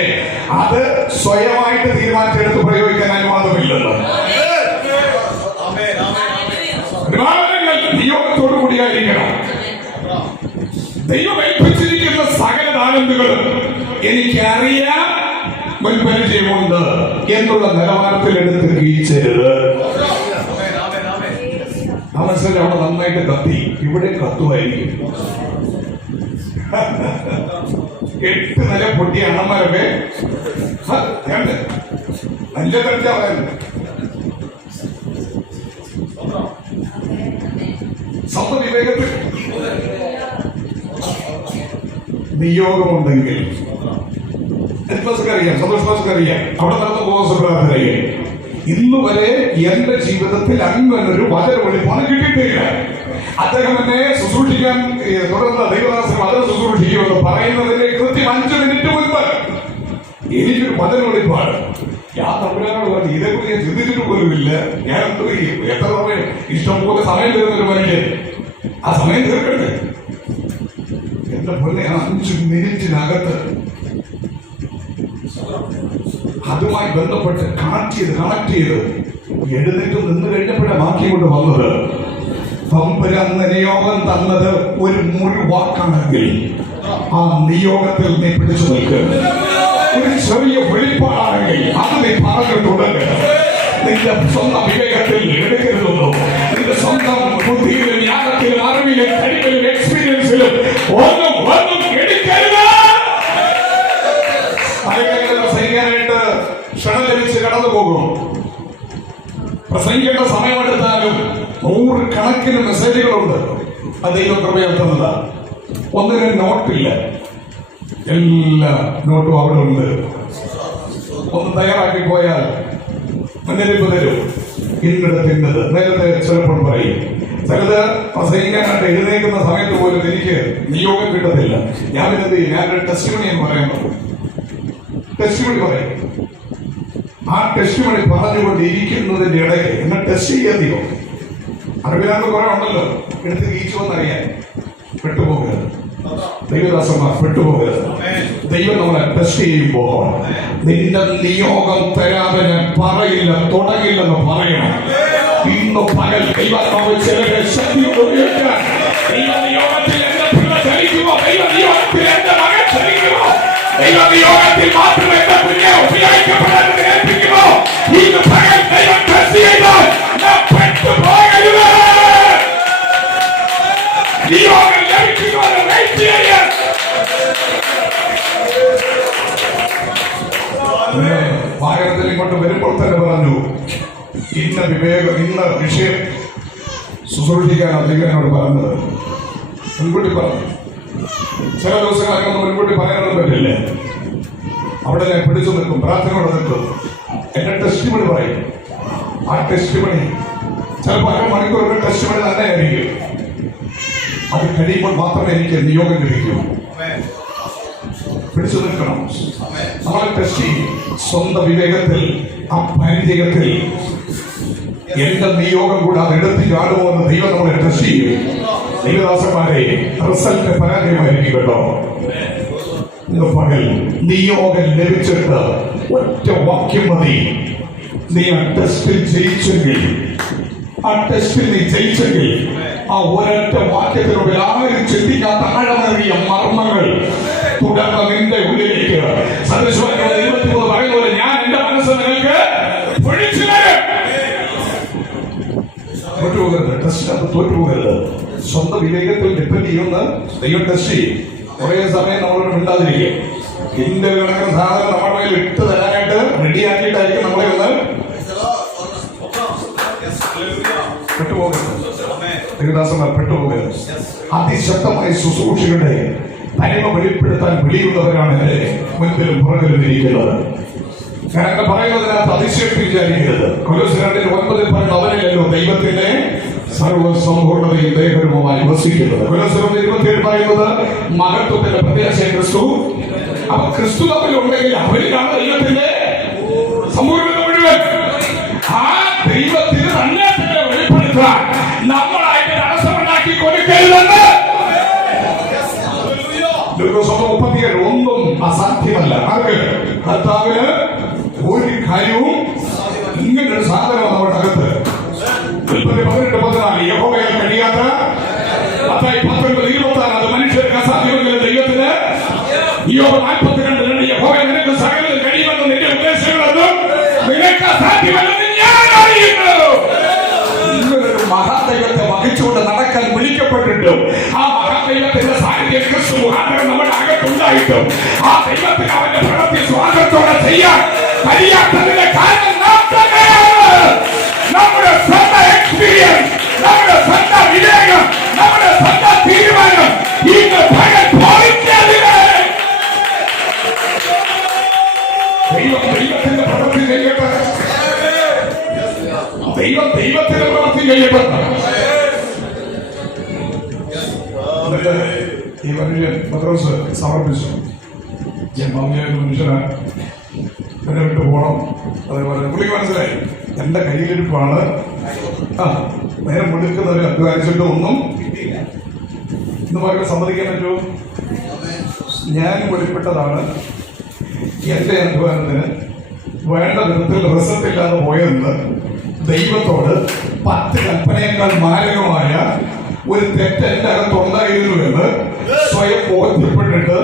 അത് സ്വയമായിട്ട് തീരുമാനിച്ചെടുത്ത് പ്രയോഗിക്കാൻ അനുവാദമില്ലല്ലോ. നിയോഗത്തോടു കൂടിയായിരിക്കണം. ദൈവം ഏൽപ്പിച്ചിരിക്കുന്ന സകല താലന്തുകളും എനിക്കറിയാം, മുൻപരിചയമുണ്ട് എന്നുള്ള നിലവാരത്തിൽ എടുത്ത് വീഴ്ചരുത്. ആ മനസ്സിൽ അവിടെ നന്നായിട്ട് കത്തി, ഇവിടെ കത്തുമായിരിക്കും. 8 നില പൊട്ടിയ അണ്ണന്മാരൊക്കെ നല്ല തെളിച്ചാ പറയുന്നത്. സ്വന്തം വിവേകത്തിൽ നിയോഗമുണ്ടെങ്കിൽ അറിയാം, സന്തോഷറിയാം, അവിടെ നടന്ന ബോധറിയാം. ഇന്ന് വരെ എന്റെ ജീവിതത്തിൽ അങ്ങനൊരു വചന വെളിപ്പാട് കിട്ടിയിട്ടില്ല. അദ്ദേഹം എന്നെ ശുശ്രൂഷിക്കാൻ തുടർന്ന് ദൈവദാസൻ വചന ശുശ്രൂഷിക്കുമെന്ന് പറയുന്നതിന്റെ കൃത്യം 5 മിനിറ്റ് മുൻപ് എനിക്കൊരു വചന വെളിപ്പാട്. ഞാൻ തമ്പുരാനോട് പറഞ്ഞു, ഇതേക്കുറിച്ച് ഞാൻ ചിന്തിച്ചിട്ട് പോലുമില്ല. ഞാൻ എത്ര സമയം ഇഷ്ടംപോലെ സമയം തരുന്നൊരു മനുഷ്യൻ, ആ സമയം തീർക്കട്ടെ. എന്റെ പൊന്നെ 5 മിനിറ്റിനകത്ത് അതുമായി ബന്ധപ്പെട്ട് കണക്ട് ചെയ്ത് എഴുന്നേറ്റ് നിന്ന് കഴിഞ്ഞപ്പോഴാണ് ബാക്കി കൊണ്ട് വന്നത്. തമ്പുരാൻ നിയോഗം തന്നത് ഒരു മുഴു വാക്കാണെങ്കിൽ ആ നിയോഗത്തിൽ നീ പിടിച്ചു നിൽക്കുക. ഒരു ചെറിയ വെളിപ്പാടാണെങ്കിൽ അത് നീ പറഞ്ഞു തുടങ്ങുക. നിന്റെ സ്വന്തം വിവേകത്തിൽ എടുക്കരുതെന്നോ, നിന്റെ സ്വന്തം ബുദ്ധിയിലും ജ്ഞാനത്തിലും അറിവിലും കഴിവിലും എക്സ്പീരിയൻസിലും ഒന്നും എടുക്കരുത്. അല്ലെങ്കിൽ പ്രസംഗിക്കാനായിട്ട് ക്ഷണം ലഭിച്ച് കടന്നു പോകും. പ്രസംഗിക്കേണ്ട സമയമെടുത്താലും 100 കണക്കിന് മെസ്സേജുകളുണ്ട്. അത് ദൈവം കൃപയാർത്തുന്നതാ. ഒന്നിനും നോട്ടില്ല, എല്ലാ നോട്ടും അവിടെ ഉണ്ട്. ഒന്ന് തയ്യാറാക്കി പോയാൽ മുന്നറിയിപ്പ് തരും. ഇന്നിടത്തിന്നത് നേരത്തെ ചിലപ്പോൾ പറയും. ചിലത് പ്രസംഗിക്കാനായിട്ട് എഴുന്നേൽക്കുന്ന സമയത്ത് പോലും എനിക്ക് നിയോഗം കിട്ടത്തില്ല. ഞാൻ എന്ത് ചെയ്യും? ഞാനൊരു ടെസ്റ്റിമണി എന്ന് പറയാൻ പറ്റും. ടെസ്റ്റിമണി പറയും. ആ ടെസ്റ്റിമണി പറഞ്ഞുകൊണ്ടിരിക്കുന്നതിന്റെ ഇടയ്ക്ക് എന്നെ ടെസ്റ്റ് ചെയ്യാതെയോ അറിവില്ലാത്ത കുറെ ഉണ്ടല്ലോ, എടുത്ത് വീച്ചുവെന്നറിയാൻ പെട്ടുപോകരുത്. ദൈവദാസന്മാർ പെട്ടുപോകരുത്. ദൈവം നമ്മളെ ടെസ്റ്റ് ചെയ്യുമ്പോൾ നിന്റെ നിയോഗം തരാതെ ഞാൻ പറയില്ല, തുടങ്ങില്ലെന്ന് പറയണം. ഇന്ന് പകൽ ദൈവാത്മാവ് ചിലരെ ശക്തിയോട് ഉപയോഗിക്കാൻ ദൈവനിയോഗത്തിൽ എന്റെ പിള്ള ചലിക്കുമോ, ദൈവനിയോഗത്തിൽ എന്റെ മകൻ ചലിക്കുമോ, ദൈവനിയോഗത്തിൽ മാത്രം എന്റെ കുഞ്ഞെ ഉപയോഗിക്കപ്പെടാൻ ഏൽപ്പിക്കുമോ, ഇന്ന് പകൽ ദൈവം ടെസ്റ്റ് ചെയ്താൽ ഞാൻ പെട്ടുപോകരുത്. നിയോഗം ലഭിക്കുന്നവരെ വെയിറ്റ് ചെയ്യാൻ വാഹനത്തിൽ ഇങ്ങോട്ട് വരുമ്പോൾ തന്നെ പറഞ്ഞു, ഇന്ന വിഷയം ശുശ്രൂഷിക്കാൻ അദ്ദേഹത്തിനോട് പറഞ്ഞത് മുൻകൂട്ടി പറഞ്ഞു. ചില ദിവസങ്ങളൊക്കെ മുൻകൂട്ടി പറയാനൊന്നും പറ്റില്ല. അവിടെ ഞാൻ പിടിച്ചു നിൽക്കും, പ്രാർത്ഥനയോടെ നിൽക്കും. എന്റെ ടെസ്റ്റ് മണി പറയും. ആ ടെസ്റ്റ് മണി ചിലപ്പോൾ അരമണിക്കൂറിന്റെ ടെസ്റ്റ് മണി തന്നെ ആയിരിക്കും. അത് കഴിയുമ്പോൾ മാത്രമേ എനിക്ക് നിയോഗം ലഭിക്കൂ. പിടിച്ചു നിൽക്കണം. നമ്മളെ ടെസ്റ്റ് ചെയ്യും. സ്വന്തം വിവേകത്തിൽ, ആ പരിചയത്തിൽ എന്റെ നിയോഗം കൂടാതെ എടുത്ത് ചാടുമോ എന്ന് ദൈവം നമ്മളെ ടെസ്റ്റ് ചെയ്യും. ദൈവദാസന്മാരെ, റിസൾട്ട് പരാജയമായിരിക്കും കേട്ടോ. ഇന്ന് പകൽ നിയോഗം ലഭിച്ചിട്ട് ഒറ്റ വാക്യം മതി. നീ ആ ടെസ്റ്റിൽ ജയിച്ചെങ്കിൽ, ആ ടെസ്റ്റിൽ നീ ജയിച്ചെങ്കിൽ ആ ഒരൊറ്റ വാക്യത്തിലൂടെ ആരും ചിന്തിക്കാത്ത ആഴമേറിയ മർമ്മങ്ങൾ തുടർന്ന് നിന്റെ ഉള്ളിലേക്ക് സദൃശവാക്യം 23 പറയുന്ന പോലെ ഞാൻ എന്റെ മനസ്സ് നിങ്ങൾക്ക് പൊഴിച്ചു തരും. തോറ്റുപോകരുത്. ടെസ്റ്റിനകത്ത് തോറ്റുപോകരുത്. സ്വന്തം വിവേകത്തിൽ ഡിപ്പെൻഡ് ചെയ്യുന്ന ദൈവം ടെസ്റ്റ് ചെയ്യും. കുറെ സമയം നമ്മളോട് മിണ്ടാതിരിക്കും. ഇതിന്റെ കണക്കിന് സാധനം നമ്മുടെ മേൽ ഇട്ട് തരാനായിട്ട് റെഡിയാക്കിയിട്ടായിരിക്കും നമ്മളെ ഒന്ന് പെട്ടുപോകരുത്. ദൈവദാസന്മാർ പെട്ടുപോകരുത്. അതിശക്തമായ ശുശ്രൂഷയുടെ തനിമ വെളിപ്പെടുത്താൻ വെളിയുള്ളവരാണ് എന്റെ മുൻപിലും പുറകിലും ഇരിക്കുന്നത്. ഞാനൊക്കെ പറയുന്നതിനകത്ത് അതിശക്തി വിചാരിക്കരുത്. കൊലോസ്യർ 2:9 പറയുന്ന അവനിലല്ലോ ദൈവത്തിന്റെ സർവ്വസമ്പൂർണ്ണതയും ദൈവകരവുമായി വസിക്കുന്നത്. കൊലോസ്യർ 1:27 പറയുന്നത് മഹത്വത്തിന്റെ പ്രത്യാശ ക്രിസ്തു. അപ്പൊ ക്രിസ്തു തമ്മിലുണ്ടെങ്കിൽ അവരിലാണ് ദൈവത്തിന്റെ സമ്പൂർണ്ണത മുഴുവൻ. ആ ദൈവത്തിന് തന്നെ വെളിപ്പെടുത്താൻ നമ്മളായിട്ട് തടസ്സമുണ്ടാക്കി കൊടുക്കരുതെന്ന് 37 ഒന്നും അസാധ്യമല്ല. കർത്താവിന് ഒരു കാര്യവും ഇങ്ങനൊരു സാധനം നമ്മുടെ അകത്ത് 18:14 യഹോവയാൽ കഴിയാത്ത 19:26 അത് മനുഷ്യർക്ക് അസാധ്യമെങ്കിലും ദൈവത്തിന് 42:2 യഹോവ നിനക്ക് സകലം കഴിയുമെന്ന് നിന്റെ ഉദ്ദേശങ്ങളൊന്നും നിനക്ക് അസാധ്യമല്ലെന്ന് ഞാൻ അറിയുന്നു. ഇങ്ങനൊരു മഹാദൈവത്തെ വഹിച്ചുകൊണ്ട് നടക്കാൻ വിളിക്കപ്പെട്ടിട്ടും ആ മഹാദൈവത്തിന്റെ സാന്നിധ്യം ക്രിസ്തു മുഖാന്തരം നമ്മുടെ അകത്തുണ്ടായിട്ടും ആ ദൈവത്തിന് അവന്റെ പ്രവൃത്തി സ്വാഗതത്തോടെ ചെയ്യാൻ കഴിയാത്തതിന്റെ കാരണം നമ്മുടെ സ്വന്തം എക്സ്പീരിയൻസ്, നമ്മുടെ സ്വന്തം വിവേകം, നമ്മുടെ സ്വന്തം തീരുമാനം ഇന്ന് പകൽ പോയിക്കാതില്ല. ദൈവത്തിന്റെ പ്രവൃത്തി ചെയ്യട്ടെ. ദൈവത്തിന്റെ പ്രവൃത്തി ചെയ്യട്ടെ. ഈ മനുഷ്യൻ പത്രോസ് സമർപ്പിച്ചു. ഞാൻ ഭൗമികമായിട്ട് മനുഷ്യനാണ്, എന്നെ വിട്ടു പോകണം. അതേപോലെ പുള്ളിക്ക് മനസ്സിലായി എന്റെ കയ്യിലിരിപ്പാണ്. നേരം മുടുക്കുന്നവർ അധ്വാനിച്ചിട്ട് ഒന്നും ഇന്ന് പകരം സമ്മതിക്കാൻ പറ്റുമോ? ഞാൻ വെളിപ്പെട്ടതാണ്. എന്റെ അധ്വാനത്തിന് വേണ്ട വിധത്തിൽ റിസൾട്ട് ഇല്ലാതെ പോയെന്ന് ദൈവത്തോട് 10 കൽപ്പനയേക്കാൾ മാരകമായ ഒരു തെറ്റ് എന്റെ അകത്തുണ്ടായിരുന്നുവെന്ന് സ്വയം ബോധ്യപ്പെട്ടിട്ട്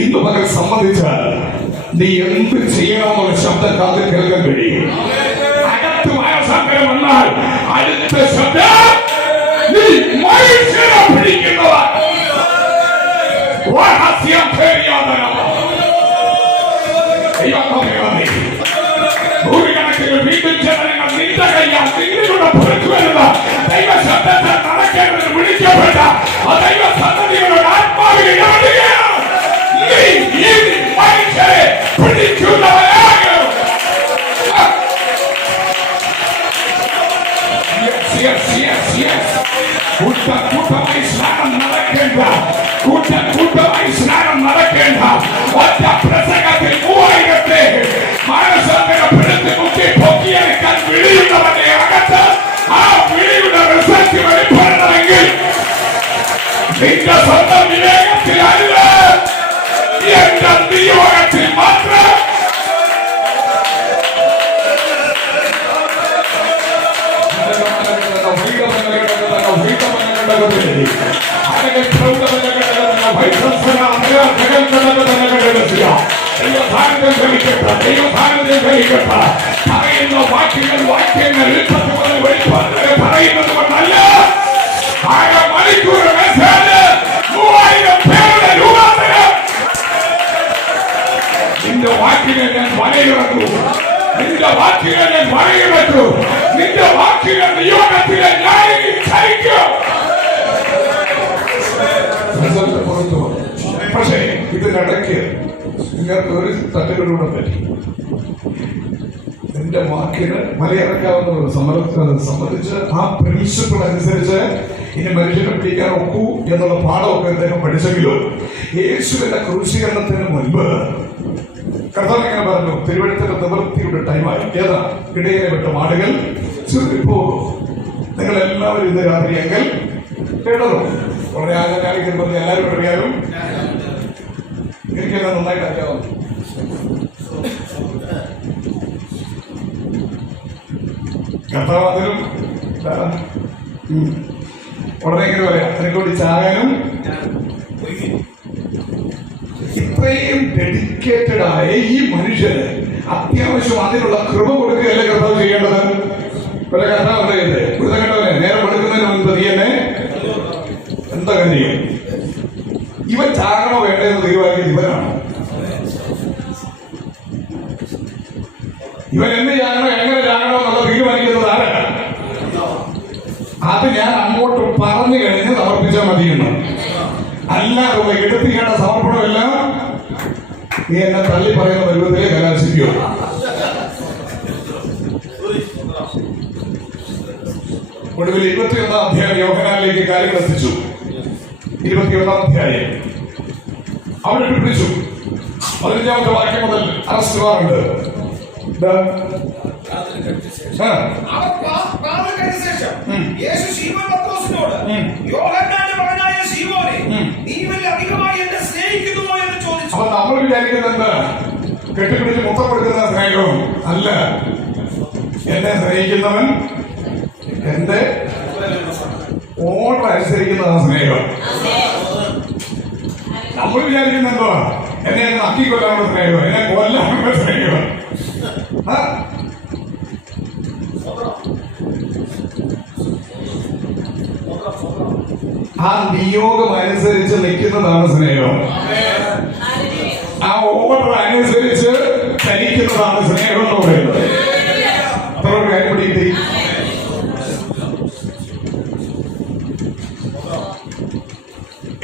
ഇന്ന് പകൽ സമ്മതിച്ചാൽ നീ എന്ത് ചെയ്യണമെന്നുള്ള ശബ്ദം കാതിൽ കേൾക്കാൻ കഴിയും. അകത്ത് വയസ്സാങ്കരം വന്നാൽ അടുത്ത ശബ്ദം നീ മനുഷ്യനെ പിടിക്കുന്നവൻ. രഹസ്യം നൂറുകണക്കിന് വീണ്ടും ജനങ്ങൾ നിന്റെ കയ്യാൽ നിങ്ങളുടെ പുറത്തു വരുന്ന ദൈവ ശബ്ദത്തെ നടക്കേണ്ടത് വിളിക്കപ്പെട്ട ആ ദൈവ സന്തതികളുടെ ആത്മാവിനെ ഇടപെടുകയാണ്. നീ ഈ മനുഷ്യരെ പിടിക്കുന്നവരാകും. കൂട്ടമായി സ്നാനം നടക്കേണ്ട, കൂട്ടമായി സ്നാനം നടക്കേണ്ട ഒറ്റ പ്രസംഗത്തിൽ 3000 മാനസാന്തരപ്പെടുത്തി മുക്കി പൊക്കിയെടുക്കാൻ വിളിയുന്നവന്റെ അകത്ത് ആ വിളിയുടെ റിസൾട്ട് വെളിപ്പെടണമെങ്കിൽ നിന്റെ സ്വന്തം വിവേകത്തിലല്ല, എന്റെ നിയോഗത്തിൽ മാത്രം. പറയുന്ന വാക്യങ്ങൾ പറയുന്നത് കൊണ്ടല്ല. 1/2 മണിക്കൂർ മെസ്സേജ് 3000 പേരുടെ രൂപാന്തരം. നിന്റെ വാക്യങ്ങൾ ഞാൻ വലയിറക്കൂ, നിന്റെ വാക്യങ്ങൾ ഞാൻ വലയിറക്കൂ, നിന്റെ വാക്യങ്ങൾ നിയോഗത്തിലെ ഞാൻ ക്ഷയിക്കും. പക്ഷേ ഇതിനിടയ്ക്ക് നിങ്ങൾക്ക് ഒരു തട്ടുകളിലൂടെ പറ്റി. നിന്റെ വാക്കിന് മലയിറക്കാവുന്ന സംബന്ധിച്ച് ആ പ്രിൻസിപ്പിൾ അനുസരിച്ച് ഇനി മനുഷ്യനെ പിടിക്കാൻ ഒക്കൂ എന്നുള്ള പാഠമൊക്കെ അദ്ദേഹം പഠിച്ചെങ്കിലും യേശുവിന്റെ ക്രൂശീകരണത്തിന് മുൻപ് കർത്താവ് ഇങ്ങനെ പറഞ്ഞു, തിരുവഴുത്തിന്റെ നിവൃത്തിയുടെ ടൈമായി. ഏതാ? ഇടയിലെ വിട്ട മാടുകൾ ചുരുട്ടിപ്പോകും. നിങ്ങൾ എല്ലാവരും ഇന്ന് രാത്രി എങ്കിൽ കേട്ടതും വളരെ ആചാരിക്കുന്നത് എല്ലാവരും അറിയാനും എനിക്കെല്ലാം നന്നായിട്ട് അറിയാവും. കർത്താവ് അതിലും ഉടനെ ഇങ്ങനെ പറയാം, അതിനെക്കൂടി ചാകാനും. ഇത്രയും ഡെഡിക്കേറ്റഡ് ആയ ഈ മനുഷ്യന് അത്യാവശ്യം അതിനുള്ള കൃപ കൊടുക്കുകയല്ലേ കർത്താവ് ചെയ്യേണ്ടത്? പല കർത്താവ് അറിയല്ലേ, കൃതകേട്ടവനെ നേരം കൊടുക്കുന്നതിന് മുൻപ് നീ എന്നെ എന്താ കാര്യം? ഇവൻ ചാകണോ വേണ്ടതെന്ന് തീരുമാനിക്കുന്നത് ഇവനാണ്. ഇവൻ എന്ത് ചാകണോ എങ്ങനെ ചാകണോ എന്നുള്ളത് തീരുമാനിക്കുന്നത് ആരാണ്? അത് ഞാൻ അങ്ങോട്ട് പറഞ്ഞു കഴിഞ്ഞ് സമർപ്പിച്ചാൽ മതിയെന്ന്. അല്ലാതെ എടുത്തിക്കേണ്ട സമർപ്പണമെല്ലാം നീ എന്നെ തള്ളി പറയുന്ന പരുവത്തിലെ കലാശിക്കോ? ഒടുവിൽ 21 അധ്യായം യോഹന്നാനിലേക്ക് കാര്യങ്ങൾ എത്തിച്ചു. 21 അധ്യായം അവിടെ പിടിപ്പിച്ചു. 15-ാമത്തെ വാക്യം മുതൽ അറസ്റ്റ് വാറുണ്ട്. അപ്പൊ നമ്മൾ വിചാരിക്കുന്നത് കെട്ടിപ്പിടിച്ച് മുത്തം കൊടുക്കുന്ന സ്നേഹവും അല്ല. എന്നെ സ്നേഹിക്കുന്നവൻ എന്റെ ഓർഡർ അനുസരിക്കുന്നതാണ് സ്നേഹം. നമ്മൾ വിചാരിക്കുന്ന എന്തോ എന്നെ നക്കിക്കൊല്ലാനുള്ള സ്നേഹം, എന്നെ കൊല്ലാനുള്ള സ്നേഹം. ആ നിയോഗം അനുസരിച്ച് നിൽക്കുന്നതാണ് സ്നേഹം. ആ ഓർഡർ അനുസരിച്ച് ചലിക്കുന്നതാണ് സ്നേഹം എന്ന് പറയുന്നത്. അത്ര കാര്യം പിടിയിട്ട്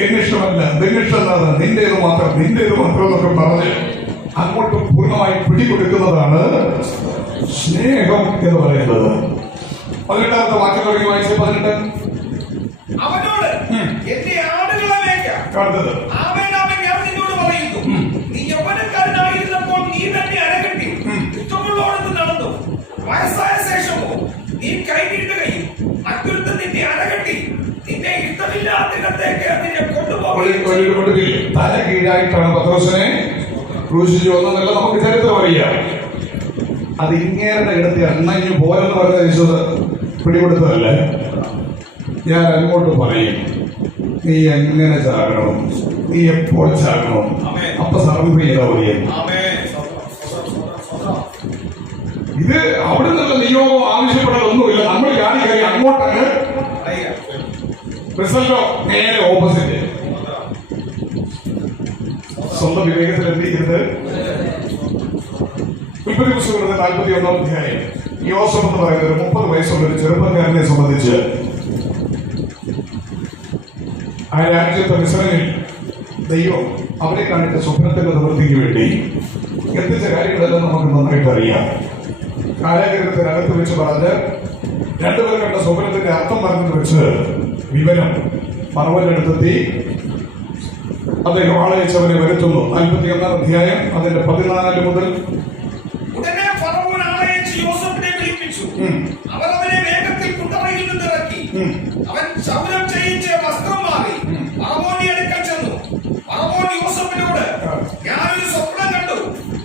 എന്നിഷ്ടമല്ല, നിന്നിഷ്ടമല്ല, നിന്റേത് മാത്രം എന്നൊക്കെ പറഞ്ഞ് അങ്ങോട്ട് പൂർണ്ണമായി പിടികൊടുക്കുന്നതാണ് സ്നേഹം എന്ന് പറയുന്നത്. 18-ാമത്തെ വാക്യം തുടങ്ങി വായിച്ച് 18. അവനോട് എന്റെ ആടുകളെ മേയ്ക്കാം. ഞാൻ നിന്നോട് പറയുന്നു, നീ യൗവനക്കാരനായിരുന്നപ്പോൾ നീ തന്നെ അരകെട്ടി ഇഷ്ടമുള്ളോടത്ത് നടന്നു. വയസ്സായ ശേഷമോ നീ കൈനീട്ടുകയും മറ്റൊരുത്തൻ നിന്നെ അരകെട്ടി നിന്നെ ഇഷ്ടമില്ലാത്തിടത്തേക്ക് നിന്നെ കൊണ്ടുപോകും. ഒടുവിൽ തല കീഴായിട്ടാണ് പത്രോസിനെ ക്രൂശിച്ചു വന്നതെന്നല്ല നമുക്ക് ചരിത്രം അറിയാം. അത് ഇങ്ങേരുടെ ഇടത്ത് അണ്ണഞ്ഞു പോരെന്ന് പറഞ്ഞ യേശുദ പിടികൊടുത്തതല്ല. ഞാൻ അങ്ങോട്ട് പറയും, നീ എങ്ങനെ ചാകണം, നീ എപ്പോൾ ചാകണം, അപ്പൊ സർവ്വ ചെയ്താൽ മതിയെ. ഇത് അവിടെ നിന്നുള്ള നിയോഗം ആവശ്യപ്പെടാനൊന്നുമില്ല. നമ്മൾ കാണിക്കറി അങ്ങോട്ടങ്ങ് റിസൾട്ടോ നേരെ ഓപ്പോസിറ്റ്. സ്വന്തം വിവേകത്തിൽ എന്ത് ചെയ്യരുത്. 41 അധ്യായം യോസഫ് എന്ന് പറയുന്നത് 30 വയസ്സുള്ള ഒരു ചെറുപ്പക്കാരനെ സംബന്ധിച്ച് ആ രാജ്യത്തെ മിസ്രൈമിൽ ദൈവം അവരെ കാണിച്ച സ്വപ്നത്തിന്റെ നിവൃത്തിക്ക് വേണ്ടി എത്തിച്ച കാര്യങ്ങളെല്ലാം നമുക്ക് നന്നായിട്ട് അറിയാം. കാരാഗൃഹത്തിനകത്ത് വെച്ച് പറഞ്ഞ് രണ്ടുപേർ കണ്ട സ്വപ്നത്തിന്റെ അർത്ഥം പറഞ്ഞു വെച്ച് വിവരം പറവനെടുത്തെത്തി അദ്ദേഹം ആളയച്ചവനെ വരുത്തുന്നു. 41 അധ്യായം അതിന്റെ 14 മുതൽ. ഉടനെ ഫറവോൻ ആളയച്ച് യോസേഫിനെ വിളിപ്പിച്ചു. അവർ അവനെ വേഗത്തിൽ കുട്ടറയിൽ നിന്ന് ഇറക്കി. അവൻ ക്ഷൗരം ചെയ്യിച്ച് വസ്ത്രം മാറി ഫറവോന്റെ അടുക്കൽ ചെന്നു. ഫറവോൻ യോസേഫിനോട്, ഞാനൊരു സ്വപ്നം കണ്ടു,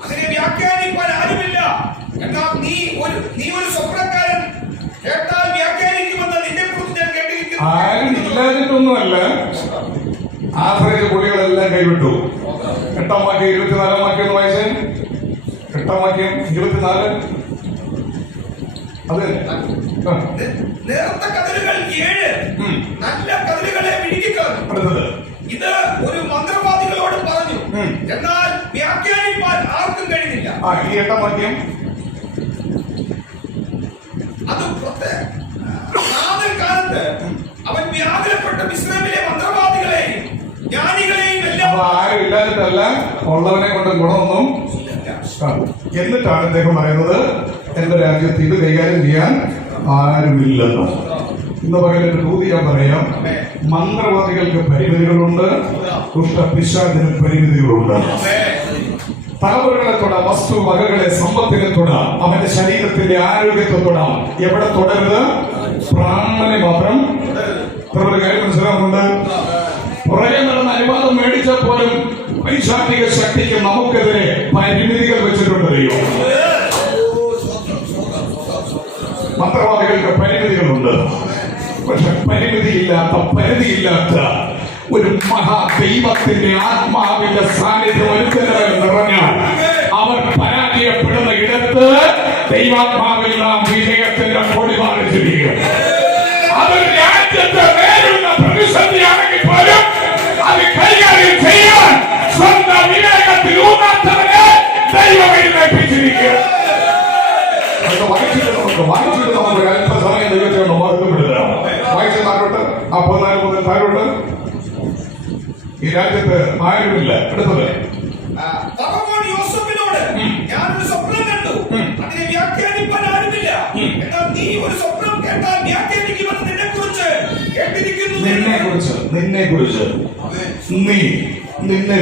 അതിനെ വ്യാഖ്യാനിക്കാൻ ആരുമില്ല. എന്നാൽ നീ ഒരു സ്വപ്നക്കാരൻ, കേട്ടാൽ വ്യാഖ്യാനിക്കുമെന്ന് നിന്നെ കുറിച്ച് ഞാൻ കേട്ടിരിക്കുന്നു. ആരും ഇല്ലാതിട്ടൊന്നുമല്ല, ആശ്രയിച്ച കുടികളെല്ലാം കൈവിട്ടു. 8-ാം വാക്യം 24-ാം വാക്യം ഒന്ന് വായിച്ചേ. 8-ാം വാക്യം 24. അത് നേർത്ത കതിരുകൾ 7, നല്ല കതിരുകളെ വിഴുങ്ങിക്കളഞ്ഞു. അടുത്തത്, ഇത് ഒരു മന്ത്രവാദികളോട് പറഞ്ഞു, എന്നാൽ വ്യാഖ്യാനിപ്പാൻ ആർക്കും കഴിഞ്ഞില്ല. ഈ 8-ാം വാക്യം. അത് കാലത്ത് അവൻ വ്യാകുലപ്പെട്ട മിസ്രൈമിലെ മന്ത്രവാദികളെയും ജ്ഞാനികളെയും എല്ലാം. ആരും ഇല്ലാതിട്ടല്ല, ഉള്ളവനെ കൊണ്ട് ഗുണമൊന്നും. എന്നിട്ടാണ് അദ്ദേഹം പറയുന്നത്, എന്റെ രാജ്യത്ത് ഇത് കൈകാര്യം ചെയ്യാൻ ആരുമില്ലെന്ന്. ഇന്ന് പകലൊരു തൂതി ഞാൻ പറയാം. മന്ത്രവാദികൾക്ക് പരിമിതികളുണ്ട്, ദുഷ്ടപിശാചിന് പരിമിതികളുണ്ട്. തലമുറകളെ തൊടാം, വസ്തു വകകളെ, സമ്പത്തിനെ തൊടാം, അവന്റെ ശരീരത്തിന്റെ ആരോഗ്യത്തെ തൊടാം. എവിടെ തുടരുത്? പ്രാണനെ മാത്രം. ഒരു കാര്യം മനസ്സിലാവുന്നുണ്ട്. പുറകെ നടന്ന അനുവാദം മേടിച്ച പോലും പൈശാചിക ശക്തിക്ക് നമുക്കെതിരെ പരിമിതികൾ വെച്ചിട്ടുണ്ട് ദൈവം. മന്ത്രവാദികൾക്ക് പരിമിതികളുണ്ട്. പക്ഷെ പരിധിയില്ലാത്ത ഒരു മഹാദൈവത്തിന്റെ ആത്മാവിന്റെ സാന്നിധ്യം ഒരുത്തരവൻ നിറഞ്ഞാൽ അവർ പരാജയപ്പെടുന്ന ഇടത്ത് ദൈവാത്മാവിൽ നാം വിജയത്തിന്റെ കൊടി പാലിച്ചിരിക്കും. അതൊരു രാജ്യത്തെ നേരിടുന്ന പ്രതിസന്ധിയാണെങ്കിൽ പോലും അത് കൈകാര്യം ചെയ്യാൻ സ്വന്തം വിവേകത്തിൽ ഊന്നാത്തവരെ ദൈവം എഴുന്നേൽപ്പിച്ചിരിക്കുക. വായിച്ചിട്ട് നമുക്ക് അല്പസമയം ദൈവത്തെ ഒന്ന് ഓർക്കപ്പെടുക. വായിച്ച താഴോട്ട് 44 മുതൽ താഴോട്ട്. ഈ രാജ്യത്ത് ആരുമില്ല. അടുത്തത്, ഫറവോൻ യോസേഫിനോട്, ഞാനൊരു സ്വപ്നം കണ്ടു, അതിനെ വ്യാഖ്യാനിപ്പാൻ ആരുമില്ല. എന്നാൽ നീ ഒരു സ്വപ്നം കേട്ടാൽ വ്യാഖ്യാനിക്കുമെന്ന് നിന്നെ കുറിച്ച് കേട്ടിരിക്കുന്നു. നിന്നെ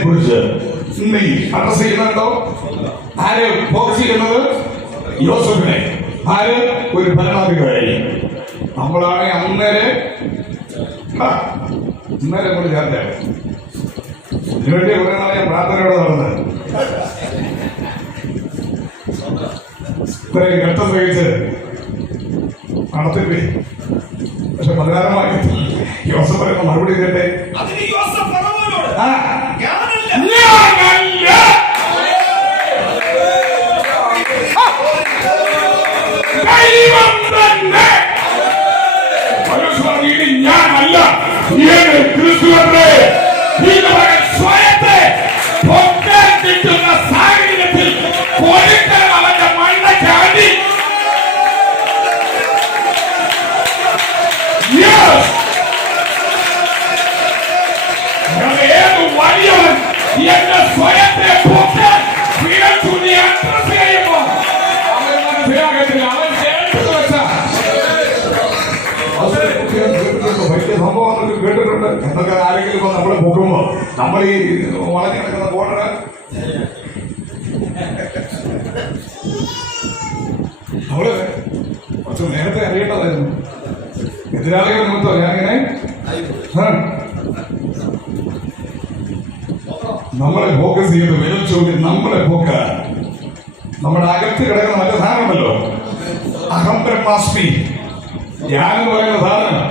കുറിച്ച് നീ അഡ്രസ് ചെയ്യുന്നുണ്ടോ? ആര് ഫോക്കസ് ചെയ്യുന്നത്? യോസേഫിനെ. ആര്? ഒരു ഭരണാധികാരി. നമ്മളാണ് അന്നേരം കൂടി ചേർത്തേ. ഇതിനുവേണ്ടി കുറെ നാളെ പ്രാർത്ഥനയോടെ നടന്നത്. ഇത്രയും ഘട്ടം കഴിച്ച് നടത്തിപ്പോയി. പക്ഷെ 16-ാം വാക്യത്തിൽ യോസേഫ് പറയുന്ന മറുപടി കേട്ടെ. അതിന് യോസേഫ് ഫറവോനോട്, ഞാനല്ല, ദൈവം തന്നെ. ഞാനല്ല, ക്രിസ്തുവേ. സ്വയത്തെ പൊക്കാൻ കിട്ടുന്ന സാഹചര്യത്തിൽ കൊടുക്കാൻ അവന്റെ മണ്ണ ചാടി. ഏത് വലിയവൻ എന്റെ സ്വയത്തെ പൊക്കാൻ വിരച്ചുനി അഡ്രസ് ചെയ്യുമ്പോ അവൻ മനസ്സിലാകത്തില്ല. അവൻ ചേർത്ത് വെച്ച വലിയ സംഭവങ്ങളൊക്കെ കേട്ടിട്ടുണ്ട്. എന്തൊക്കെ ആരെങ്കിലും ഇപ്പൊ നമ്മളെ പൊക്കുമ്പോ നമ്മൾ ഈ വളഞ്ഞു കിടക്കുന്ന ബോർഡർ നമ്മള് കുറച്ച് നേരത്തെ അറിയേണ്ടതായിരുന്നു. എതിരാളികൾ നിമിത്തം ഞാനിങ്ങനെ നമ്മളെ ഫോക്കസ് ചെയ്ത് വിരൽ ചോദ്യം നമ്മളെ പോക്ക് നമ്മുടെ അകത്ത് കിടക്കുന്ന മറ്റു സാധനമുണ്ടല്ലോ, അഹം ബ്രഹ്മാസ്മി, ഞാനെന്ന് പറയുന്ന സാധനം.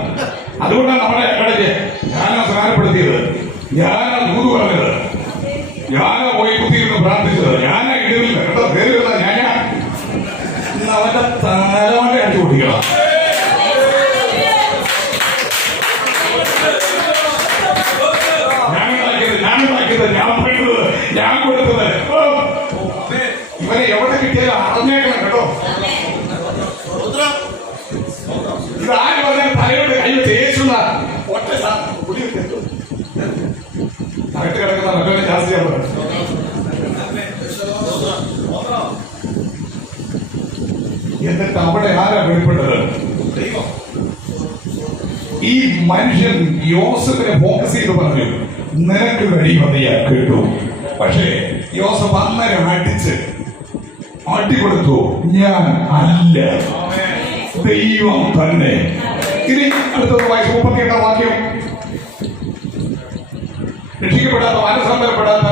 അതുകൊണ്ടാണ് നമ്മളെ ഇടയ്ക്ക് ഞാനാ സ്നാനപ്പെടുത്തിയത്, ഞാനാ ദൂത് പറഞ്ഞത്, ഞാനാ പോയി കുത്തിയിരുന്ന് പ്രാർത്ഥിച്ചത്, ഞാനാ ഇടവില്ല കേട്ടോ, കയറി വരുന്ന ഞാനാ ഇന്ന് അവന്റെ തലവന്റെ അടിച്ചു പൊട്ടിക്കണം. ഞാൻ പണിതത്, ഞാൻ കൊടുത്തത്, ഇവനെ എവിടെ കിട്ടിയാലും അറിഞ്ഞേക്കണം കേട്ടോ. ഇതാര് പറഞ്ഞാൽ തലയോട് കൈ തേച്ചുന്ന ഒറ്റ അകത്ത് കിടക്കുന്ന മറ്റൊരു ജാസ്തിയാണ്. എന്നിട്ട് അവിടെ ആരാ വെളിപ്പെട്ടത്? ഈ മനുഷ്യൻ യോസഫിനെ ഫോക്കസ് ചെയ്ത് പറഞ്ഞു, നിനക്ക് കഴിയുമെന്ന് ഞാൻ കേട്ടു. പക്ഷേ യോസഫ് അന്നേരം അടികൊടുത്തു, ഞാൻ അല്ല, ദൈവം തന്നെ. ഇനി അടുത്തത് വായിച്ചു 38 വാക്യം. രക്ഷിക്കപ്പെടാത്ത മാനസാന്തരപ്പെടാത്ത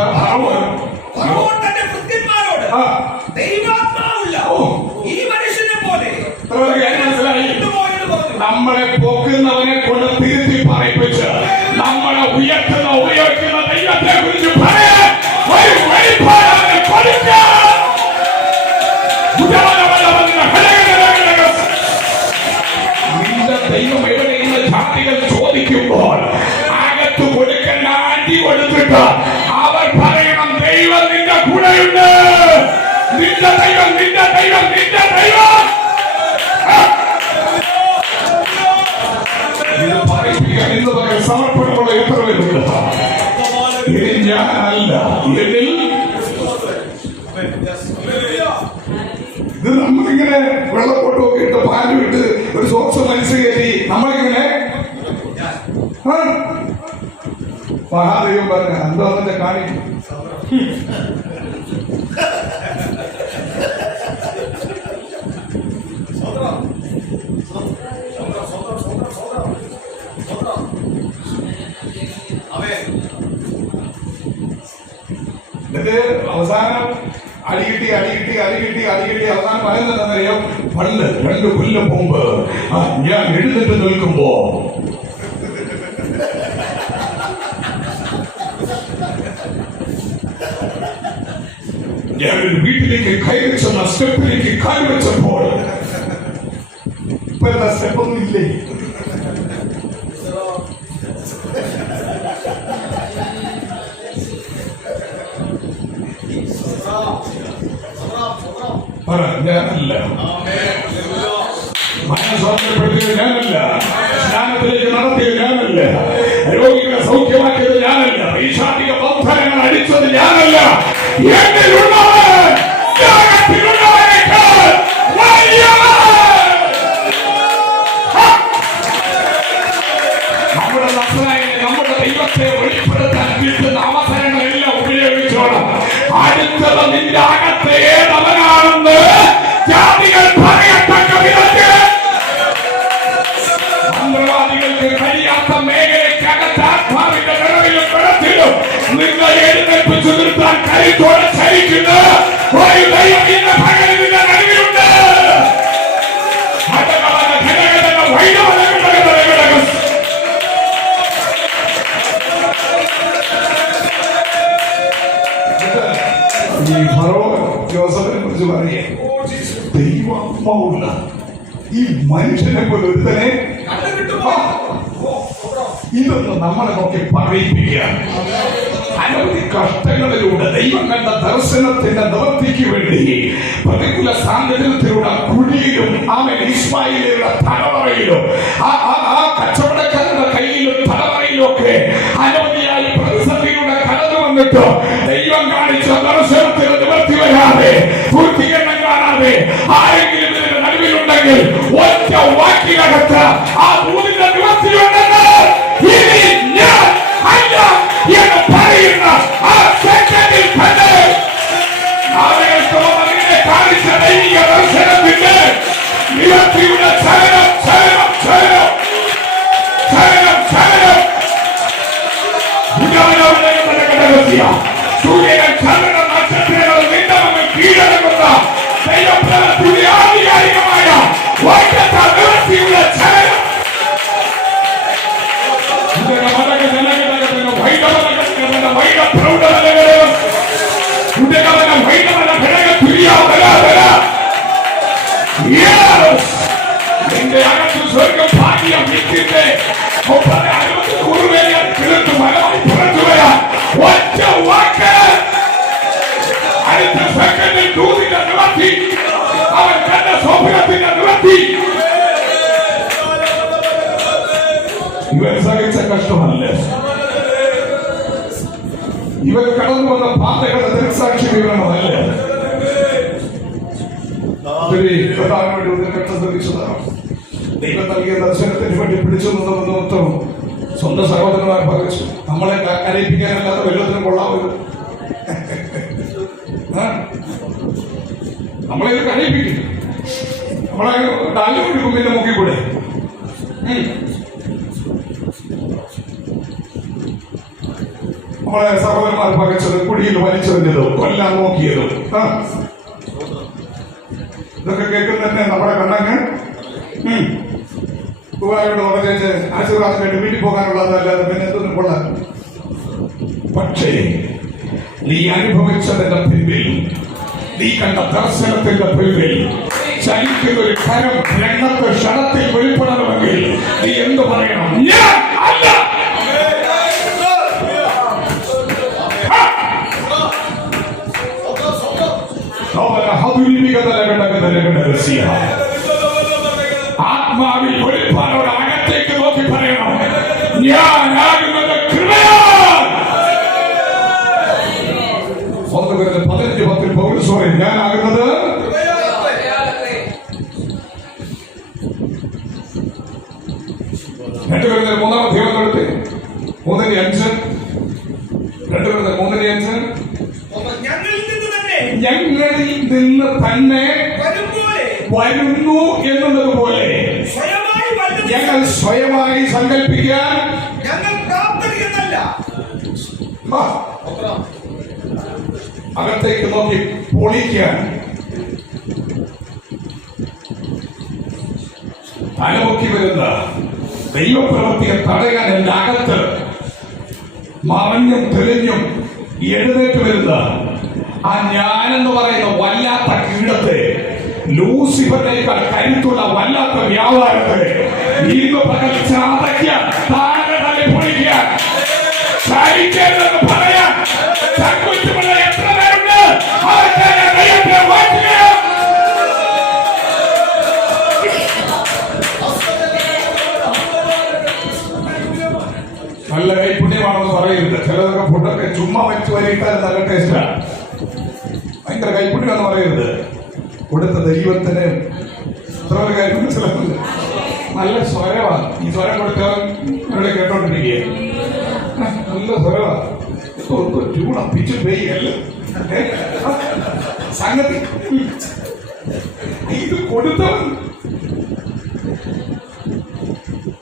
തന്റെ ഭൃത്യന്മാരോട് ദൈവാത്മാവുള്ള ഈ മനുഷ്യനെ പോലെ മനസ്സിലായി. നമ്മളെ പോക്കുന്നവനെ കൊണ്ട് തിരുത്തി പറയിപ്പിച്ച് നമ്മളെ ഉപയോഗിക്കുന്ന ദൈവത്തെ കുറിച്ച് പറയാൻ ഒരു വെളിപ്പാടാണ് കൊടുക്കുക. നിന്റെ ദൈവം എവിടെയെന്ന് ജാതികൾ ചോദിക്കുമ്പോൾ അകത്ത് കൊടുക്കേണ്ട ആണ്ടി കൊടുത്തിട്ട് അവർ പറയണം, ദൈവം നിന്റെ കൂടെയുണ്ട്, നിന്റെ ദൈവം, നിന്റെ ദൈവം, നിന്റെ ദൈവം. ഇത് പറയിപ്പിക്കാൻ ഇന്ന് വരെ സമർപ്പണമുള്ള എത്ര പേരുണ്ട്? ഇനി ഞാനല്ല, എന്നിൽ. ഇത് നമ്മളിങ്ങനെ വെള്ളപ്പൊട്ടമൊക്കെ ഇട്ട് പാല് വിട്ട് ഒരു സോക്സ് മനസ്സ് കയറ്റി നമ്മളിങ്ങനെ മഹാദൈവം പറഞ്ഞ എന്തോ അതിന്റെ കാണിക്കും. എന്നിട്ട് അവസാനം അടികിട്ടി അവസാനം പറയുന്നറിയോ? പണ്ട് 2 കൊല്ലം മുമ്പ് ഞാൻ എഴുന്നേറ്റ് നിൽക്കുമ്പോ ഞാൻ ഒരു വീട്ടിലേക്ക് കയറി ചെന്ന സ്റ്റെപ്പിലേക്ക് കാൽ വെച്ചപ്പോൾ ഇപ്പൊ സ്റ്റെപ്പൊന്നും ഇല്ലേ? ഞാനല്ല, മനസ്സാന്തരപ്പെടുത്തിയത് ഞാനല്ല, സ്നാനത്തിലേക്ക് നടത്തിയത് ഞാനല്ല, രോഗികളെ സൗഖ്യമാക്കിയത് ഞാനല്ല, പൈശാചിക ബന്ധനങ്ങൾ അടിച്ചത് ഞാനല്ല, എന്നിലുള്ളവൻ ജഗത്തിലുള്ളവനേക്കാൾ വലിയവൻ. നമ്മുടെ നസ്രായനെ, നമ്മുടെ ദൈവത്തെ വെളിപ്പെടുത്താൻ കിട്ടുന്ന അവസരങ്ങളെല്ലാം ഉപയോഗിച്ചോളാം. അടുത്തത് നിന്റെ അകത്തെ ഏതവനാണെന്ന് ജാതികൾ പറയത്തക്ക വിധത്തിൽ മന്ത്രവാദികൾക്ക് കഴിയാത്ത മേഖലയ്ക്കകത്ത് ആത്മാവിന്റെ നിറവിലും വെള്ളത്തിലും നിങ്ങൾ എഴുന്നേൽപ്പിച്ചു നിർത്താൻ കരുത്തോടെ ചരിക്കുന്ന ഒരു ദൈവം ഇന്ന് പകലിന്റെ നടുവിലുണ്ട്. ഈ ഫറോവ ജോസഫിനെ കുറിച്ച് പറയേ, ദൈവാത്മാവുള്ള ഈ മനുഷ്യനെ പോലെ ഒരുത്തനെ ഇതൊന്ന് നമ്മളെ നോക്കി പറയിപ്പിക്കുക. അനവധി കഷ്ടങ്ങളിലൂടെ ദൈവം കണ്ട ദർശനത്തിന്റെ നിവൃത്തിക്ക് വേണ്ടി പ്രതികൂല സാഹചര്യത്തിലൂടെ കുഴിയിലും അവൻ ഇസ്മായിലിയുടെ തലവറയിലും ആ കച്ചവടക്കാരുടെ കയ്യിലും തലവറയിലും ഒക്കെ അനവധിയായി പ്രതിസന്ധിയുടെ കടന്നു വന്നിട്ട് ദൈവം കാണിച്ച ദർശനത്തിന് നിവൃത്തി വരാതെ, പൂർത്തീകരണം കാണാതെ ആരെങ്കിലും ഇതിന്റെ നടുവിലുണ്ടെങ്കിൽ ഒറ്റ വാക്കിനകത്ത് ആ ഭൂമിന്റെ നിവൃത്തിയുണ്ടെന്ന് ഇനി ഞാൻ അല്ല എന്ന് പറയുന്ന ആ സെക്കൻഡിൽ തന്നെ അവരെ കാണിച്ച ദൈവിക ദർശനത്തിന്റെ നിവൃത്തിയുടെ ചലനം ചലനം ചലനം ചലനം ചലനം Yes! നിന്റെ അകത്ത് സ്വർഗം ഭാഗ്യ വിത്തിന്റെ 30-60 കുറുവേലൻ കിഴക്ക് മലമായി പുറത്തു വരാൻ ഒറ്റ വാക്ക് അടുത്ത സെക്കൻഡിൽ ദൂതിന്റെ നിവർത്തി അവൻ കണ്ട സ്വപ്നത്തിന്റെ നിവർത്തി. ഇവൻ സഹിച്ച കഷ്ടമല്ല, ഇവൻ കടന്നു വന്ന പാതകളുടെ ദൃക്സാക്ഷി വിവരണമല്ല. ദൈവം നൽകിയ ദർശനത്തിന് വേണ്ടി പിടിച്ചു നിന്നതെന്ന് മൊത്തം സ്വന്തം സഹോദരന്മാർ പകച്ചു. നമ്മളെ കരയിപ്പിക്കാനല്ലാതെ വല്ലതിനും കൊള്ളാവല്ലോ. നമ്മളെ ഇത് കരയിപ്പിക്കും, നമ്മളെ ഡാലും കൊടുക്കും പിന്നെ മുക്കിക്കൂടെ. നമ്മളെ സഹോദരന്മാർ പകച്ചത്, കുടിയിൽ വലിച്ചെറിഞ്ഞതും കൊല്ലാൻ നോക്കിയതും ഇതൊക്കെ കേൾക്കുന്ന തന്നെ നമ്മുടെ കണ്ണങ്ങ് കുവായോട് പറഞ്ഞേച്ച് ആശീർവാദം വേണ്ടി വീട്ടിൽ പോകാനുള്ളതല്ലാതെ പിന്നെ എന്തൊന്നും കൊള്ളാൻ. പക്ഷേ നീ അനുഭവിച്ചതിന്റെ പിന്നിൽ, നീ കണ്ട ദർശനത്തിന്റെ പിന്നിൽ ചലിക്കുന്ന ഒരു കരം രംഗത്ത് ക്ഷണത്തിൽ വെളിപ്പെടണമെങ്കിൽ നീ എന്ത് പറയണം? ഞാൻ അല്ല. ആത്മാവിൽ വെളിപ്പാടോട് അകത്തേക്ക് നോക്കി പറയണം, ഞാനാകുന്നത് കൃപയാൽ. 15:10 പൗലോസ് പറയും, ഞാനാകുന്നത് ഞങ്ങളിൽ നിന്ന് തന്നെ വരുന്നു എന്നുള്ളതുപോലെ ഞങ്ങൾ സ്വയമായി സങ്കല്പിക്കാൻ അകത്തേക്ക് നോക്കി പൊളിക്കാൻ തലമുക്കി വരുന്ന ദൈവപ്രവൃത്തിയെ തടയാൻ എന്റെ അകത്ത് മറഞ്ഞും തെളിഞ്ഞും എഴുന്നേറ്റ് വരുന്ന ആ ഞാനെന്ന് പറയുന്ന വല്ലാത്ത കീടത്തെ, ലൂസിഫറിനേക്കാൾ കരുത്തുള്ള വല്ലാത്ത വ്യാപാരത്തെ ഇന്ന് പകൽ ചാതയ്ക്കാൻ, താഴെ തള്ളി പൊളിക്കാൻ, സഹിക്കരുതെന്ന് പറയാൻ ചങ്കുറ്റുമുള്ള എത്ര പേരുണ്ട്? നല്ല കൈപ്പുണ്യമാണെന്ന് പറയരുത്. ചിലതൊക്കെ ഫുഡൊക്കെ ചുമ്മാ വെച്ച് വരിയിട്ടാൽ നല്ല ടേസ്റ്റാണ്. ഭയങ്കര കൈപ്പുണ്യമാണെന്ന് പറയരുത്. കൊടുത്ത ദൈവത്തിന് ഇത്ര ഒരു കാര്യം മനസ്സിലാക്കുന്നില്ല. നല്ല സ്വരമാണ്. ഈ സ്വരം കൊടുത്തവൻ ഇവിടെ കേട്ടോണ്ടിരിക്കുക. നല്ല സ്വരമാണ്. ചൂട പിച്ചു പെയ്യല്ല സംഗതി. ഇത് കൊടുത്തവൻ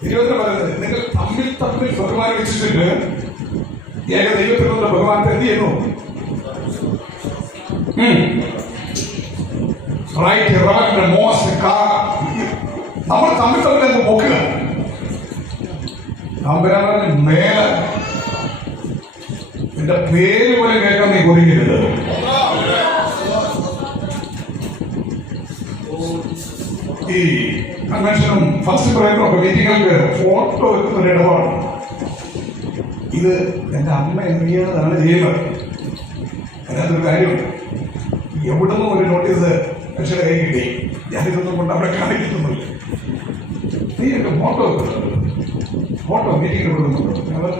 തിരുവനന്തപുരം പറയുന്നത്, നിങ്ങൾ തമ്മിൽ ബഹുമാനം വെച്ചിട്ടുണ്ട്. ഏക ദൈവത്തിനുള്ള ബഹുമാനത്തെ എന്ത് ചെയ്യുന്നു? നമ്മൾ തമ്മിൽ നോക്കുക. തമ്പുരാനെ മേലെ എന്റെ പേര് പോലെ കേൾക്കാൻ നീ കൊതിക്കരുത്. ഈ കൺവെൻഷനും ഫസ്റ്റ് പ്രയത്നം ഒക്കെ മീറ്റിങ്ങൾക്ക് ഫോട്ടോ വെക്കുന്ന ഒരു ഇടപാടാണ്. ഇത് എന്റെ അമ്മ എന്താണ് ചെയ്യുന്നത്. അതിനകത്തൊരു കാര്യമുണ്ട്. എവിടെ നിന്നും ഒരു നോട്ടീസ് പക്ഷേ കൈ കിട്ടി. ഞാനിതൊന്നും കൊണ്ട് അവിടെ കാണിക്കുന്നില്ല. നീ എന്റെ ഫോട്ടോ വെക്കുന്നുണ്ട്, ഫോട്ടോ മീറ്റിംഗ് കൊടുക്കുന്നുണ്ട്.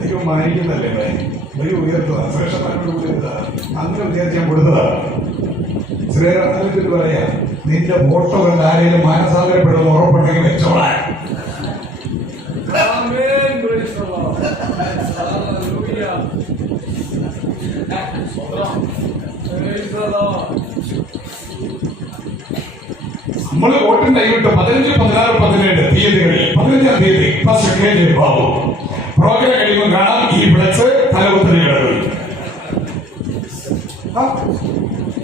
ദൈവം മാനിക്കുന്നല്ലേ, ദൈവം ഉയർത്തതാ, ശ്രേഷ്ഠന്മാരോട് കൂടിയതാ, അങ്ങനെ വിചാരിച്ച് ഞാൻ കൊടുത്തതാ. ശ്രീരാമത്തിൽ പറയാ, നിന്റെ ഫോട്ടോ കണ്ട് ആരെങ്കിലും മാനസാന്തരപ്പെടുന്ന ഉറപ്പുണ്ടെങ്കിൽ വെച്ചോളാൻ. നമ്മൾ വോട്ടിന്റെ കൈവിട്ട് 15, 16, 17 തീയതികളിൽ 15-ാം തീയതി ഫസ്റ്റ് KJ ബാബു പ്രോഗ്രാം കഴിയുമ്പോൾ കാണാം ഈ വിളിച്ച് തലകുത്തരി കിടക്കും.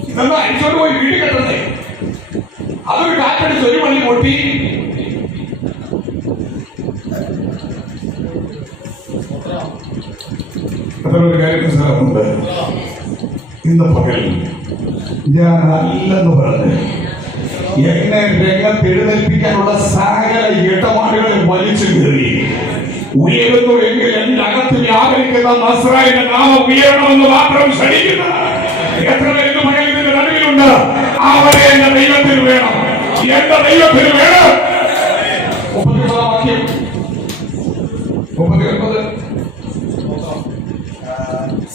ഇതെല്ലാം അടിച്ചോണ്ട് പോയി വീട് കെട്ടുന്നേ. അതൊരു കാറ്റടിച്ച് ഒരു മണി പൊട്ടി. അതൊരു കാര്യം മനസ്സിലാക്കുന്നുണ്ട്. ഇന്ന് പകൽ ഞാൻ അല്ലെന്ന് പറഞ്ഞ് എന്നെ രംഗത്ത് എഴുന്നേൽപ്പിക്കാനുള്ള സകല ഇടപാടുകളെ വലിച്ചു കയറി ഉയരുന്നു എങ്കിൽ എന്റെ അകത്ത് വ്യാപരിക്കുന്ന നസ്രായന്റെ നാമം ഉയരണമെന്ന് മാത്രം ശ്രമിക്കുന്ന എത്ര പേർക്ക് മകൻ ഇതിന്റെ നടുവിലുണ്ട്? അവരെ എന്റെ ദൈവത്തിന് വേണം, എന്റെ ദൈവത്തിന് വേണം. 39 വാക്യം 39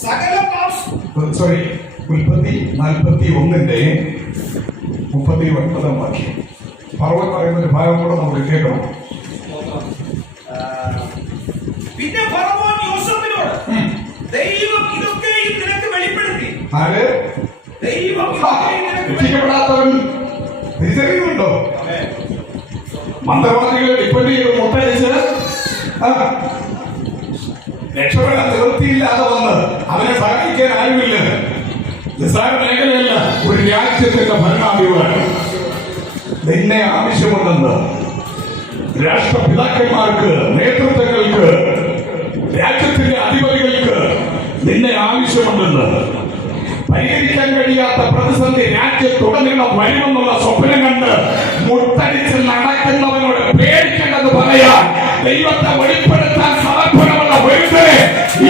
സകല സോറി ഉൽപ്പത്തി 41 39 വാക്യം. പറവൻ പറയുന്ന ഒരു ഭാഗം കൂടെ നമുക്ക് കേൾക്കണം. പിന്നെ ഫറവോൻ യോസേഫിനോട് ദൈവം ഇതൊക്കെയും നിനക്ക് വെളിപ്പെടുത്തി. ആര്? ദൈവം ഇതൊക്കെയും നിനക്ക് രക്ഷിക്കപ്പെടാത്തവൻ തിരിച്ചറിയുന്നുണ്ടോ? മന്ത്രവാദികളെ ഡിപ്പെൻഡ് ചെയ്ത് മുട്ടടിച്ച് രക്ഷപ്പെടാൻ നിവൃത്തിയില്ലാതെ വന്ന് അവനെ സഹായിക്കാൻ ആരുമില്ല. നിസ്സാര മേഖലയല്ല, ഒരു രാജ്യത്തിന്റെ ഭരണാധികാരി. നിന്നെ ആവശ്യമുണ്ടെന്ന് രാഷ്ട്രപിതാക്കന്മാർക്ക്, നേതൃത്വങ്ങൾക്ക്, രാജ്യത്തിന്റെ അധിപതികൾക്ക് നിന്നെ ആവശ്യമുണ്ടെന്ന്. പരിഹരിക്കാൻ കഴിയാത്ത പ്രതിസന്ധി രാജ്യത്തുടനീളം വരുമെന്നുള്ള സ്വപ്നം കണ്ട് മുട്ടടിച്ച് നടക്കുന്നവനോട് പേടിക്കേണ്ടെന്ന് പറയാൻ ദൈവത്തെ വെളിപ്പെടുത്താൻ സമർപ്പണമുള്ള ഒരുത്തരെ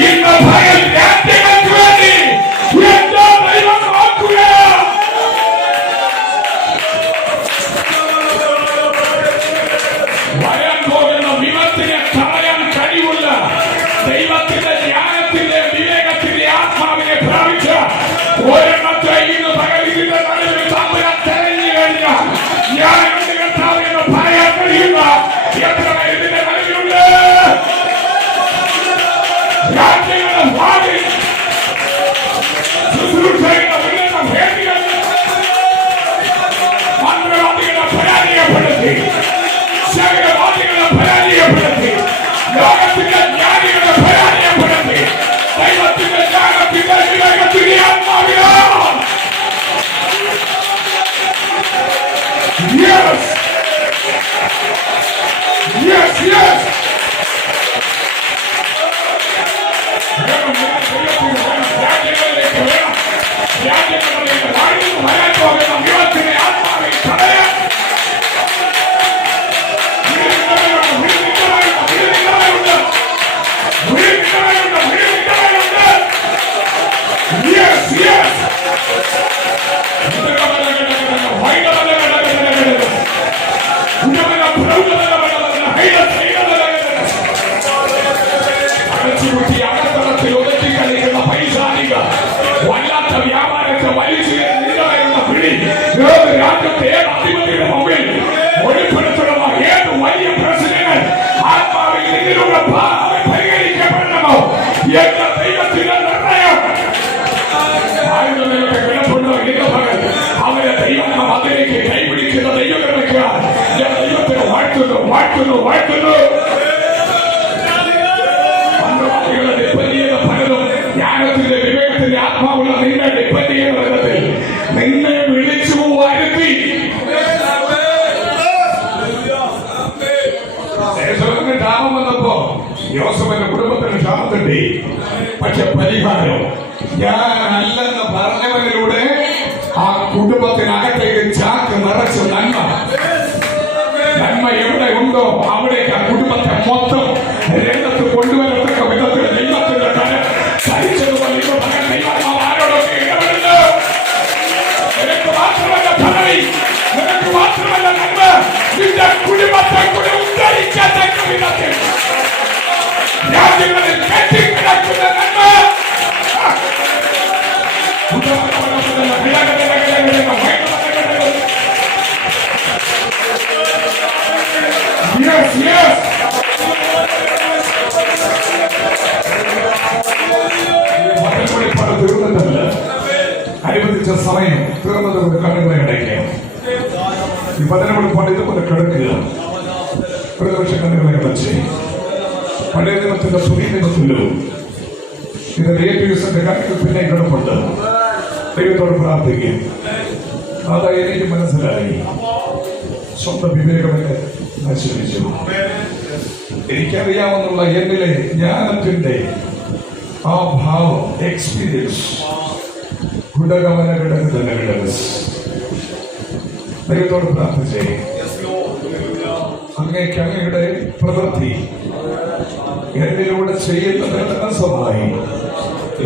ഇന്ന് പകൽ രാജ്യങ്ങൾക്ക് വേണ്ടി എന്റെ ദൈവം നോക്കുക. വരാൻ പോകുന്ന വിപത്തിനെ തടയാൻ കഴിവുള്ള ദൈവത്തിന്റെ ജ്ഞാനത്തിന്റെ വിവേകത്തിന്റെ ആത്മാവിനെ പ്രാപിച്ച ഒരെണ്ണത്തെ ഇന്ന് പകൽ ഇതിന്റെ നടുവിൽ തമ്പുരാൻ തെരഞ്ഞു കഴിഞ്ഞാൽ ഞാൻ കർത്താവിന് പറയാൻ കഴിയുന്ന എത്ര പേർ ഇതിന്റെ നടുവിലുണ്ട്? രാജ്യങ്ങളുടെ ഭാവി ശുശ്രൂഷയുടെ ഉന്നത വേദികൾ മന്ത്രവാദികളെ പരാജയപ്പെടുത്തി, ശകലവാദികളെ പരാജയപ്പെടുത്തി, ലോകത്തിന്റെ ജ്ഞാനികളെ പരാജയപ്പെടുത്തി, ദൈവത്തിന്റെ ജ്ഞാനത്തിന്റെ വിവേകത്തിന്റെ ആത്മാവിലാണ്. Yes! Yes, yes! രാജ്യങ്ങളിലേക്ക് വേണം, രാജ്യങ്ങളിലേക്ക് വരാൻ പോകുന്ന വിപത്തിനെ ആത്മാവിൽ തടയാൻ Yes, yes! അകത്തളത്തിൽ ഒതുക്കി കളിക്കുന്ന പൈശാചിക വല്ലാത്ത വ്യാപാരത്തെ വലിച്ചു നിലവരുന്ന പിടി ഏത് രാജ്യത്തെ ഏത് അധിപതിയുടെ മുമ്പിൽ വെളിപ്പെടുത്തണമോ? ഏത് വലിയ പ്രശ്നങ്ങൾ ആത്മാവിൽ നിന്നിലൂടെ പരിഹരിക്കപ്പെടണമോ? എന്ന ദൈവത്തിന്റെ നിർണയം കിടപ്പുണ്ടോ? ഇന്ന് പകൽ അവരെ ദൈവം അതിലേക്ക് കൈപിടിക്കുന്ന ദൈവകൃപയ്ക്ക് ഞാൻ ദൈവത്തിന് വാഴ്ത്തുന്നു, വാഴ്ത്തുന്നു, വാഴ്ത്തുന്നു. മന്ത്രവാദികളെ ഡിപ്പെൻഡ് ചെയ്ത പലതും ജ്ഞാനത്തിന്റെ വിവേകത്തിന്റെ ആത്മാവുള്ള നിന്നെ ഡിപ്പെൻഡ് ചെയ്യുന്ന വിധത്തിൽ നിന്നെ വിളിച്ചു വരുത്തി. ദേശത്തിന് ക്ഷാമം വന്നപ്പോ യോസേഫിന്റെ കുടുംബത്തിന് ക്ഷാമം കിട്ടി. പക്ഷെ പരിഹാരം ഞാനല്ലെന്ന് പറഞ്ഞവനിലൂടെ ആ കുടുംബത്തിനകത്തേക്ക് ചാക്ക് നിറച്ച് നന്മ എവിടെ ഉണ്ടോ അവിടേക്ക് ആ കുടുംബത്തെ മൊത്തം രംഗത്ത് കൊണ്ടുവരത്തക്ക വിധത്തിൽ ദൈവത്തിന്റെ കരം സഹിച്ചതുപോലെ ഇപ്പൊ പകൽ ദൈവം ആരോടൊക്കെ ഇടപെടുന്നു. നിനക്ക് മാത്രമല്ല പദവി, നിനക്ക് മാത്രമല്ല നന്മ, നിന്റെ കുടുംബത്തെ കൂടെ ഉദ്ധരിക്കത്തക്ക വിധത്തിൽ രാജ്യങ്ങളിൽ കെട്ടിക്കിടക്കുന്ന നന്മ Yes, yes. തീർന്നിട്ടല്ല, അനുവദിച്ച സമയം തീർന്നത് കൊണ്ട് കണ്ണുകളെ അടയ്ക്കാം. ഈ പതിനെടുപ്പാട് ഇതുപോലെ കിടക്കുക, പ്രതിപക്ഷ കണ്ണുകളെ അടച്ച് പഴയ ദിനത്തിന്റെ പുതിയ ദിനത്തിലും ഇതിന്റെ ഏറ്റുവിസന്റെ കണ്ണുകൾ പിന്നെ കിടപ്പുണ്ട്. ദൈവത്തോട് പ്രാർത്ഥിക്കും. അതാ എനിക്ക് മനസ്സിലായി, സ്വന്തം വിവേകമൊക്കെ നശിപ്പിച്ചു. എനിക്കറിയാമെന്നുള്ള എന്നിലെ ജ്ഞാനത്തിന്റെ ആ ഭാവം, എക്സ്പീരിയൻസ്, ദൈവത്തോട് പ്രാർത്ഥിച്ചേ. Yes, Lord. അങ്ങേക്ക് അങ്ങയുടെ പ്രവൃത്തി എന്നിലൂടെ ചെയ്യുന്നതിന് തടസ്സമായി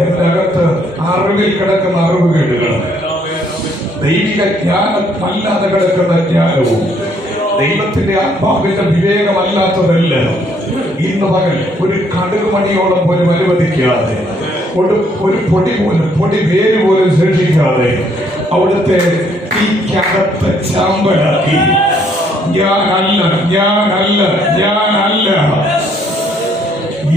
എന്റെ അകത്ത് അറിവിൽ കിടക്കുന്ന അറിവുകേടുകൾ, ദൈവിക ജ്ഞാനം അല്ലാതെ കിടക്കുന്ന ജ്ഞാനവും ദൈവത്തിന്റെ ആത്മാവിന്റെ വിവേകമല്ലാത്തതെല്ലാം ഇന്ന് പകൽ ഒരു കടുകുമണിയോളം പോലും അനുവദിക്കാതെ, ഒരു പൊടി വേര് പോലും ശേഷിക്കാതെ അവിടുത്തെ തീക്കകത്ത് ചാമ്പലാക്കി ഞാനല്ല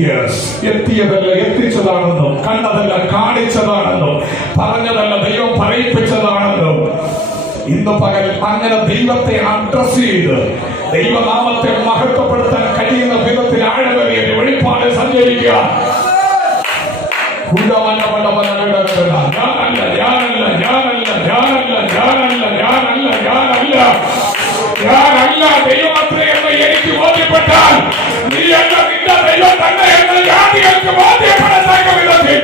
യെസ്, എത്തിയതല്ല എത്തിച്ചതാണെന്നും, കണ്ടതല്ല കാണിച്ചതാണെന്നും, പറഞ്ഞതല്ല ദൈവം പറയിപ്പിച്ചതാണെന്നും ഇന്ന് പകൽ അങ്ങനെ ദൈവത്തെ അഡ്രസ് ചെയ്ത് ദൈവനാമത്തെ മഹത്വപ്പെടുത്താൻ കഴിയുന്ന വിധത്തിൽ ആഴമേറിയ വെളിപ്പാട് സഞ്ചരിക്കുക. ഞാനല്ല ദൈവമത്രേ എന്ന് എനിക്ക് ബോധ്യപ്പെട്ടാൽ നീയല്ല നിന്റെ ദൈവം തന്നെ എന്ന് ജാതികൾക്ക് ബോധ്യപ്പെടത്തക്ക വിധത്തിൽ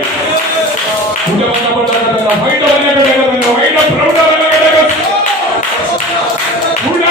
ഉള്ള